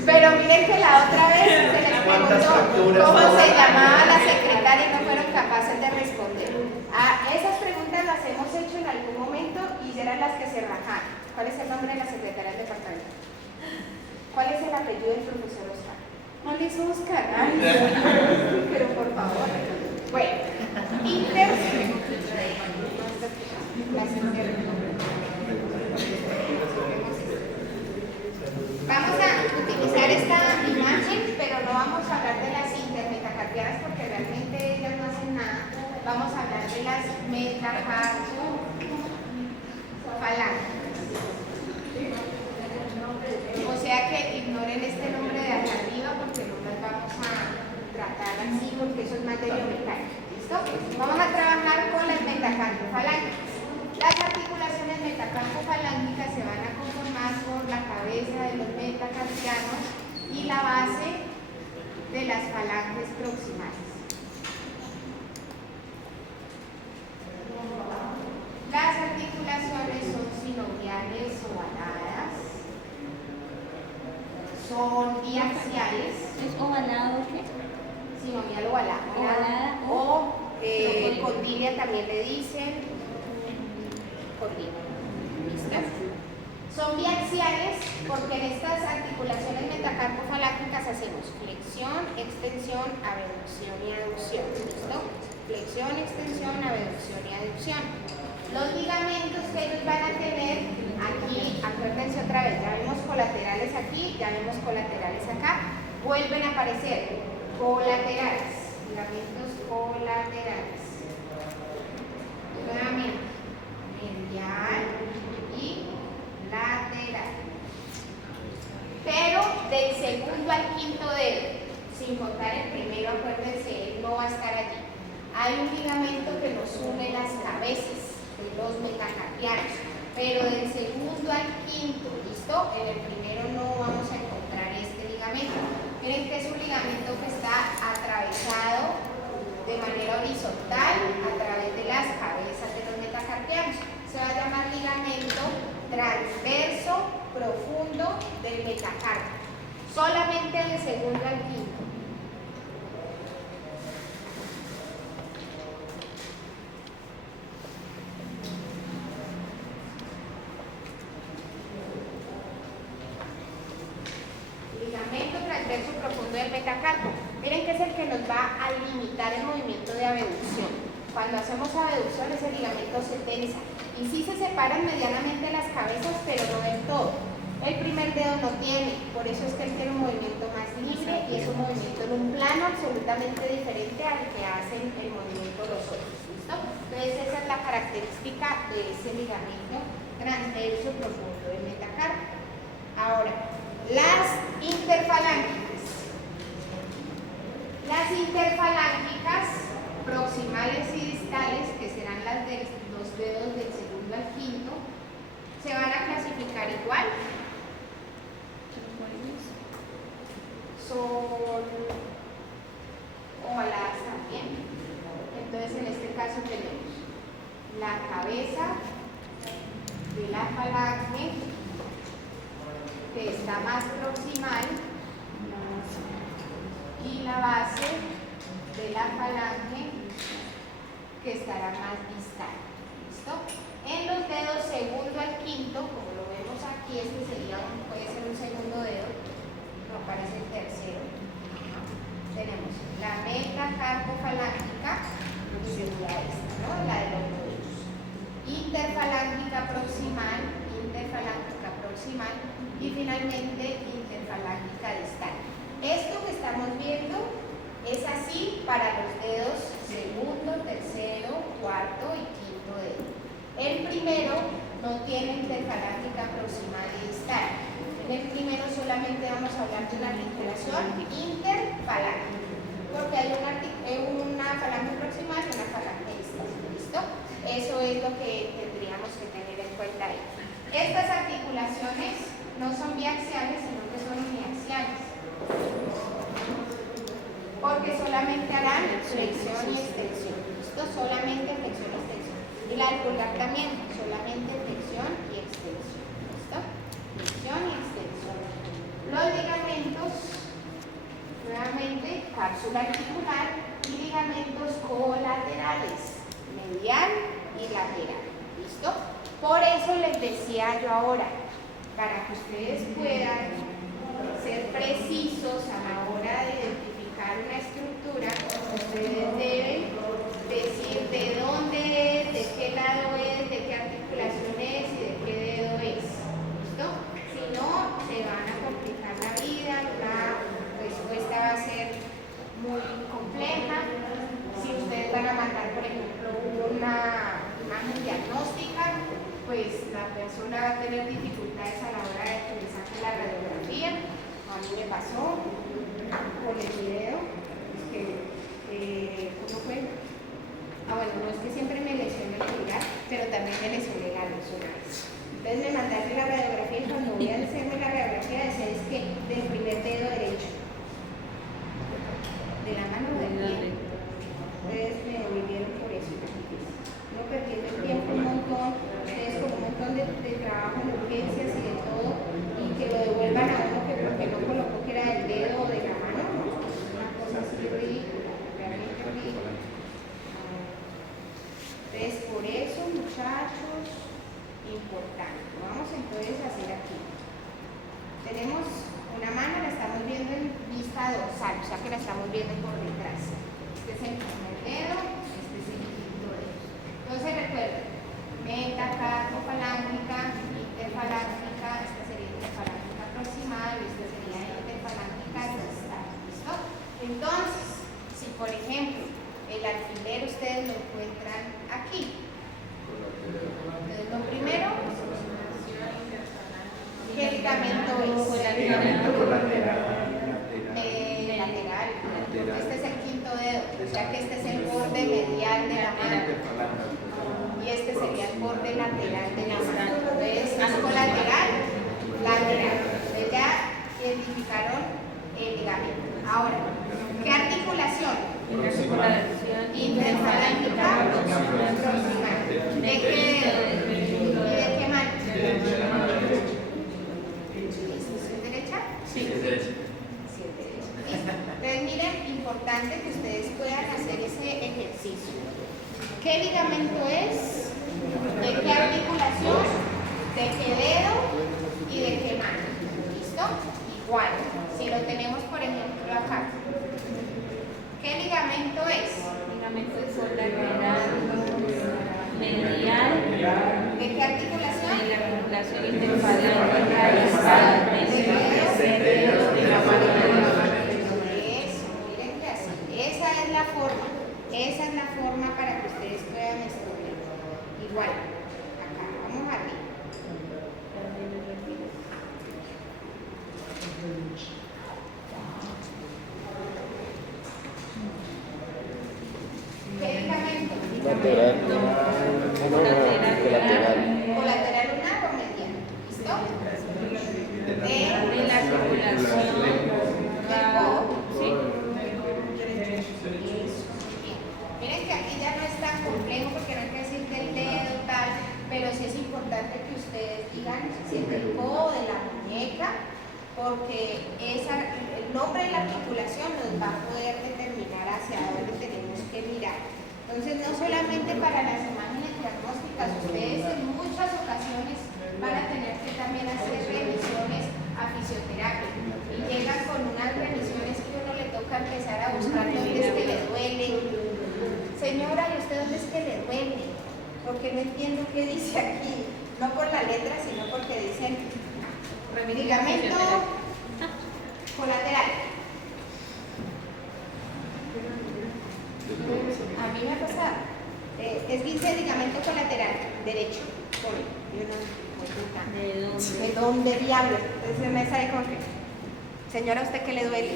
Pero miren que la otra vez se les preguntó cómo se llamaba la secretaria y no fueron capaces de responder. Esas preguntas las hemos hecho en algún momento y eran las que se rajaron. ¿Cuál es el nombre de la secretaria del departamento? ¿Cuál es el apellido del profesor Oscar? ¿Cuál es Oscar? Ay, pero por favor. Bueno, vamos a utilizar esta imagen, pero no vamos a hablar de las intermetacarpianas porque realmente ellas no hacen nada. Vamos a hablar de las metacarpofalanges. O sea que ignoren este nombre de acá arriba porque no las vamos a tratar así porque eso es materia mecánica. ¿Listo? Vamos a trabajar con las biaxiales. ¿Es ovalado o qué? Sinomial ovalada. Ovalada O trocoide. condilia también le dicen. Condilia. ¿Listo? Son biaxiales porque en estas articulaciones metacarpofalángicas hacemos flexión, extensión, abducción y aducción. ¿Listo? Flexión, extensión, abducción y aducción. Los ligamentos que ellos van a tener aquí, acuérdense otra vez, ya vemos colaterales aquí, ya vemos colaterales acá, vuelven a aparecer colaterales, ligamentos colaterales. Nuevamente, medial y lateral. Pero del segundo al quinto dedo, sin contar el primero, acuérdense, él no va a estar allí. Hay un ligamento que nos une las cabezas de los metacarpianos, pero del segundo al quinto, ¿listo? En el primero no vamos a encontrar este ligamento. Miren que es un ligamento que está atravesado de manera horizontal a través de las cabezas de los metacarpianos. Se va a llamar ligamento transverso profundo del metacarpio. Solamente del segundo al quinto. Ligamento transverso profundo del metacarpio. Miren que es el que nos va a limitar el movimiento de abducción. Cuando hacemos abducción ese ligamento se tensa y sí se separan medianamente las cabezas, pero no del todo. El primer dedo no tiene, por eso es que él tiene un movimiento más libre y es un movimiento en un plano absolutamente diferente al que hacen el movimiento los otros. ¿Listo? Entonces esa es la característica de ese ligamento transverso profundo del metacarpio. Ahora, las interfalángicas. Las interfalángicas proximales y distales, que serán las de los dedos del segundo al quinto, se van a clasificar igual. Son ovaladas también. Entonces en este caso tenemos la cabeza de la falange que está más proximal y la base de la falange que estará más distal. ¿Listo? En los dedos segundo al quinto, como lo vemos aquí, este sería puede ser un segundo dedo, no parece el tercero. Tenemos la metacarpofalángica, que sería esta, ¿no? La de los dedos. Interfalángica proximal y finalmente interfalángica distal. Esto que estamos viendo es así para los dedos segundo, tercero, cuarto y quinto dedo. El primero no tiene interfalángica proximal y distal. En el primero solamente vamos a hablar de una articulación interfalángica, porque hay una falange proximal y una falange distal. ¿Listo? Eso es lo que tendríamos que tener en cuenta ahí. Estas articulaciones no son biaxiales, sino que son uniaxiales, porque solamente harán flexión y extensión. ¿Listo? Solamente flexión y extensión. Y la del pulgar también, solamente flexión y extensión. ¿Listo? Flexión y extensión. Los ligamentos, nuevamente, cápsula articular y ligamentos colaterales, medial y lateral. ¿Listo? Por eso les decía yo ahora, para que ustedes puedan ser precisos a la hora de identificar una estructura, ustedes deben decir de dónde es, de qué lado es, de qué articulación es y de qué dedo es. ¿Listo? Si no, se van a complicar la vida, la respuesta va a ser muy compleja. Si ustedes van a mandar, por ejemplo, una imagen diagnóstica, pues la persona va a tener dificultades a la hora de que le saquen la radiografía. A mí me pasó con el video, ¿cómo fue? Bueno, no es que siempre me lesioné el pulgar, pero también me lesioné la luz una vez. Entonces me mandaron la radiografía y cuando voy a hacerme la radiografía decía es que del primer dedo derecho, de la mano del pie. Entonces me volvieron por eso. No perdiendo el tiempo un montón, ustedes con un montón de trabajo en urgencias y de todo, y que lo devuelvan a uno que porque no colocó que era del Entonces, por eso, muchachos, importante. Vamos entonces a hacer aquí. Tenemos una mano, la estamos viendo en vista dorsal, o sea que la estamos viendo por detrás. Este es el primer dedo, este es el quinto dedo. Entonces recuerden, metacarpofalángica, interfalángica, esta sería interfalángica aproximada y esta sería interfalángica distal. ¿Listo? Entonces, si por ejemplo el alfiler ustedes lo encuentran aquí, entonces lo primero, ¿qué ligamento es? Lateral. Este es el quinto dedo, o sea que este es el borde medial de la mano. Y este sería el borde lateral de la mano. Entonces, es colateral, lateral. Entonces ya identificaron el ligamento. Ahora, ¿qué articulación? Interfalángica proximal. ¿De qué dedo? ¿Y de qué mano? ¿Es derecha? Sí, es derecha. Sí, es derecha. Listo. Entonces, miren, importante que ustedes puedan hacer ese ejercicio. ¿Qué ligamento es? ¿De qué articulación? ¿De qué dedo? ¿Y de qué mano? ¿Listo? Igual, si lo tenemos por ejemplo acá. ¿Qué ligamento es? Ligamento colateral, medial, ¿De qué articulación? de la articulación interfalángica distal, Eso, de la mano. miren que así. Esa es la forma. Esa es la forma para que ustedes puedan estudiar. Igual, acá, vamos arriba. ¿Qué ligamento? Lateral. Lateral. Colateral lunar o medial. ¿Listo? De la articulación, sí. Miren que aquí ya no es tan complejo porque no hay que decir del dedo tal, pero sí es importante que ustedes digan si es del codo o de la muñeca, porque el nombre de la articulación nos va a poder determinar hacia dónde tenemos que mirar. Entonces, no solamente para las imágenes diagnósticas, ustedes en muchas ocasiones van a tener que también hacer revisiones a fisioterapia y llegan con unas revisiones que uno le toca empezar a buscar dónde es que le duele. Señora, ¿y usted dónde es que le duele? Porque no entiendo qué dice aquí, no por la letra, sino porque dicen ligamento colateral. A mí me ha pasado. Esguince de ligamento colateral derecho. Pone. ¿De dónde diablos? Entonces me sale como que, señora, ¿usted qué le duele?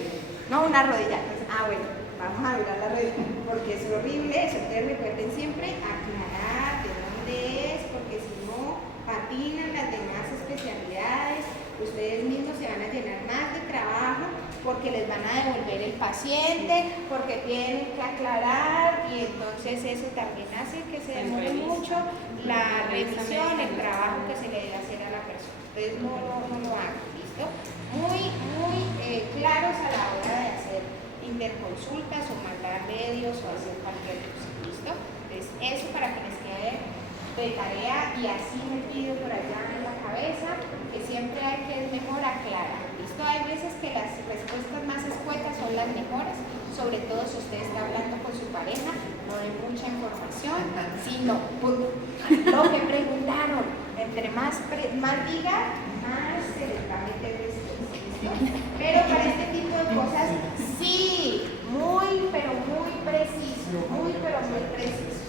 No, una rodilla. Entonces, bueno, vamos a mirar la rodilla, porque es horrible eso. Ustedes recuerden siempre aclarar de dónde es, porque si no, patinan las demás especialidades. Ustedes mismos se van a llenar más de trabajo porque les van a devolver el paciente, porque tienen que aclarar y entonces eso también hace que se demore mucho la revisión, el trabajo que se le debe hacer a la persona. Entonces no lo hagan, ¿listo? Muy claros a la hora de hacer interconsultas o mandar medios o hacer cualquier cosa, ¿listo? Entonces eso para que les quede de tarea y así metido por allá en la cabeza, que siempre hay que es mejor aclarar. ¿Listo? Hay veces que las respuestas más escuetas son las mejores, sobre todo si usted está hablando con su pareja, no de mucha información, sino lo que preguntaron. Entre más diga, más se les va a meter respuesta. ¿Listo? Pero para este tipo de cosas, sí, muy, pero muy preciso, muy, pero muy preciso.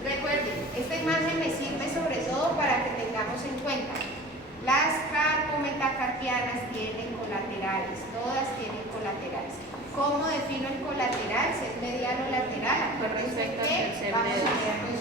Recuerden, esta imagen me sirve sobre todo para que tengamos en cuenta. Las carpometacarpianas tienen colaterales, todas tienen colaterales. ¿Cómo defino el colateral? Si es medial o lateral, acuérdense que vamos a ver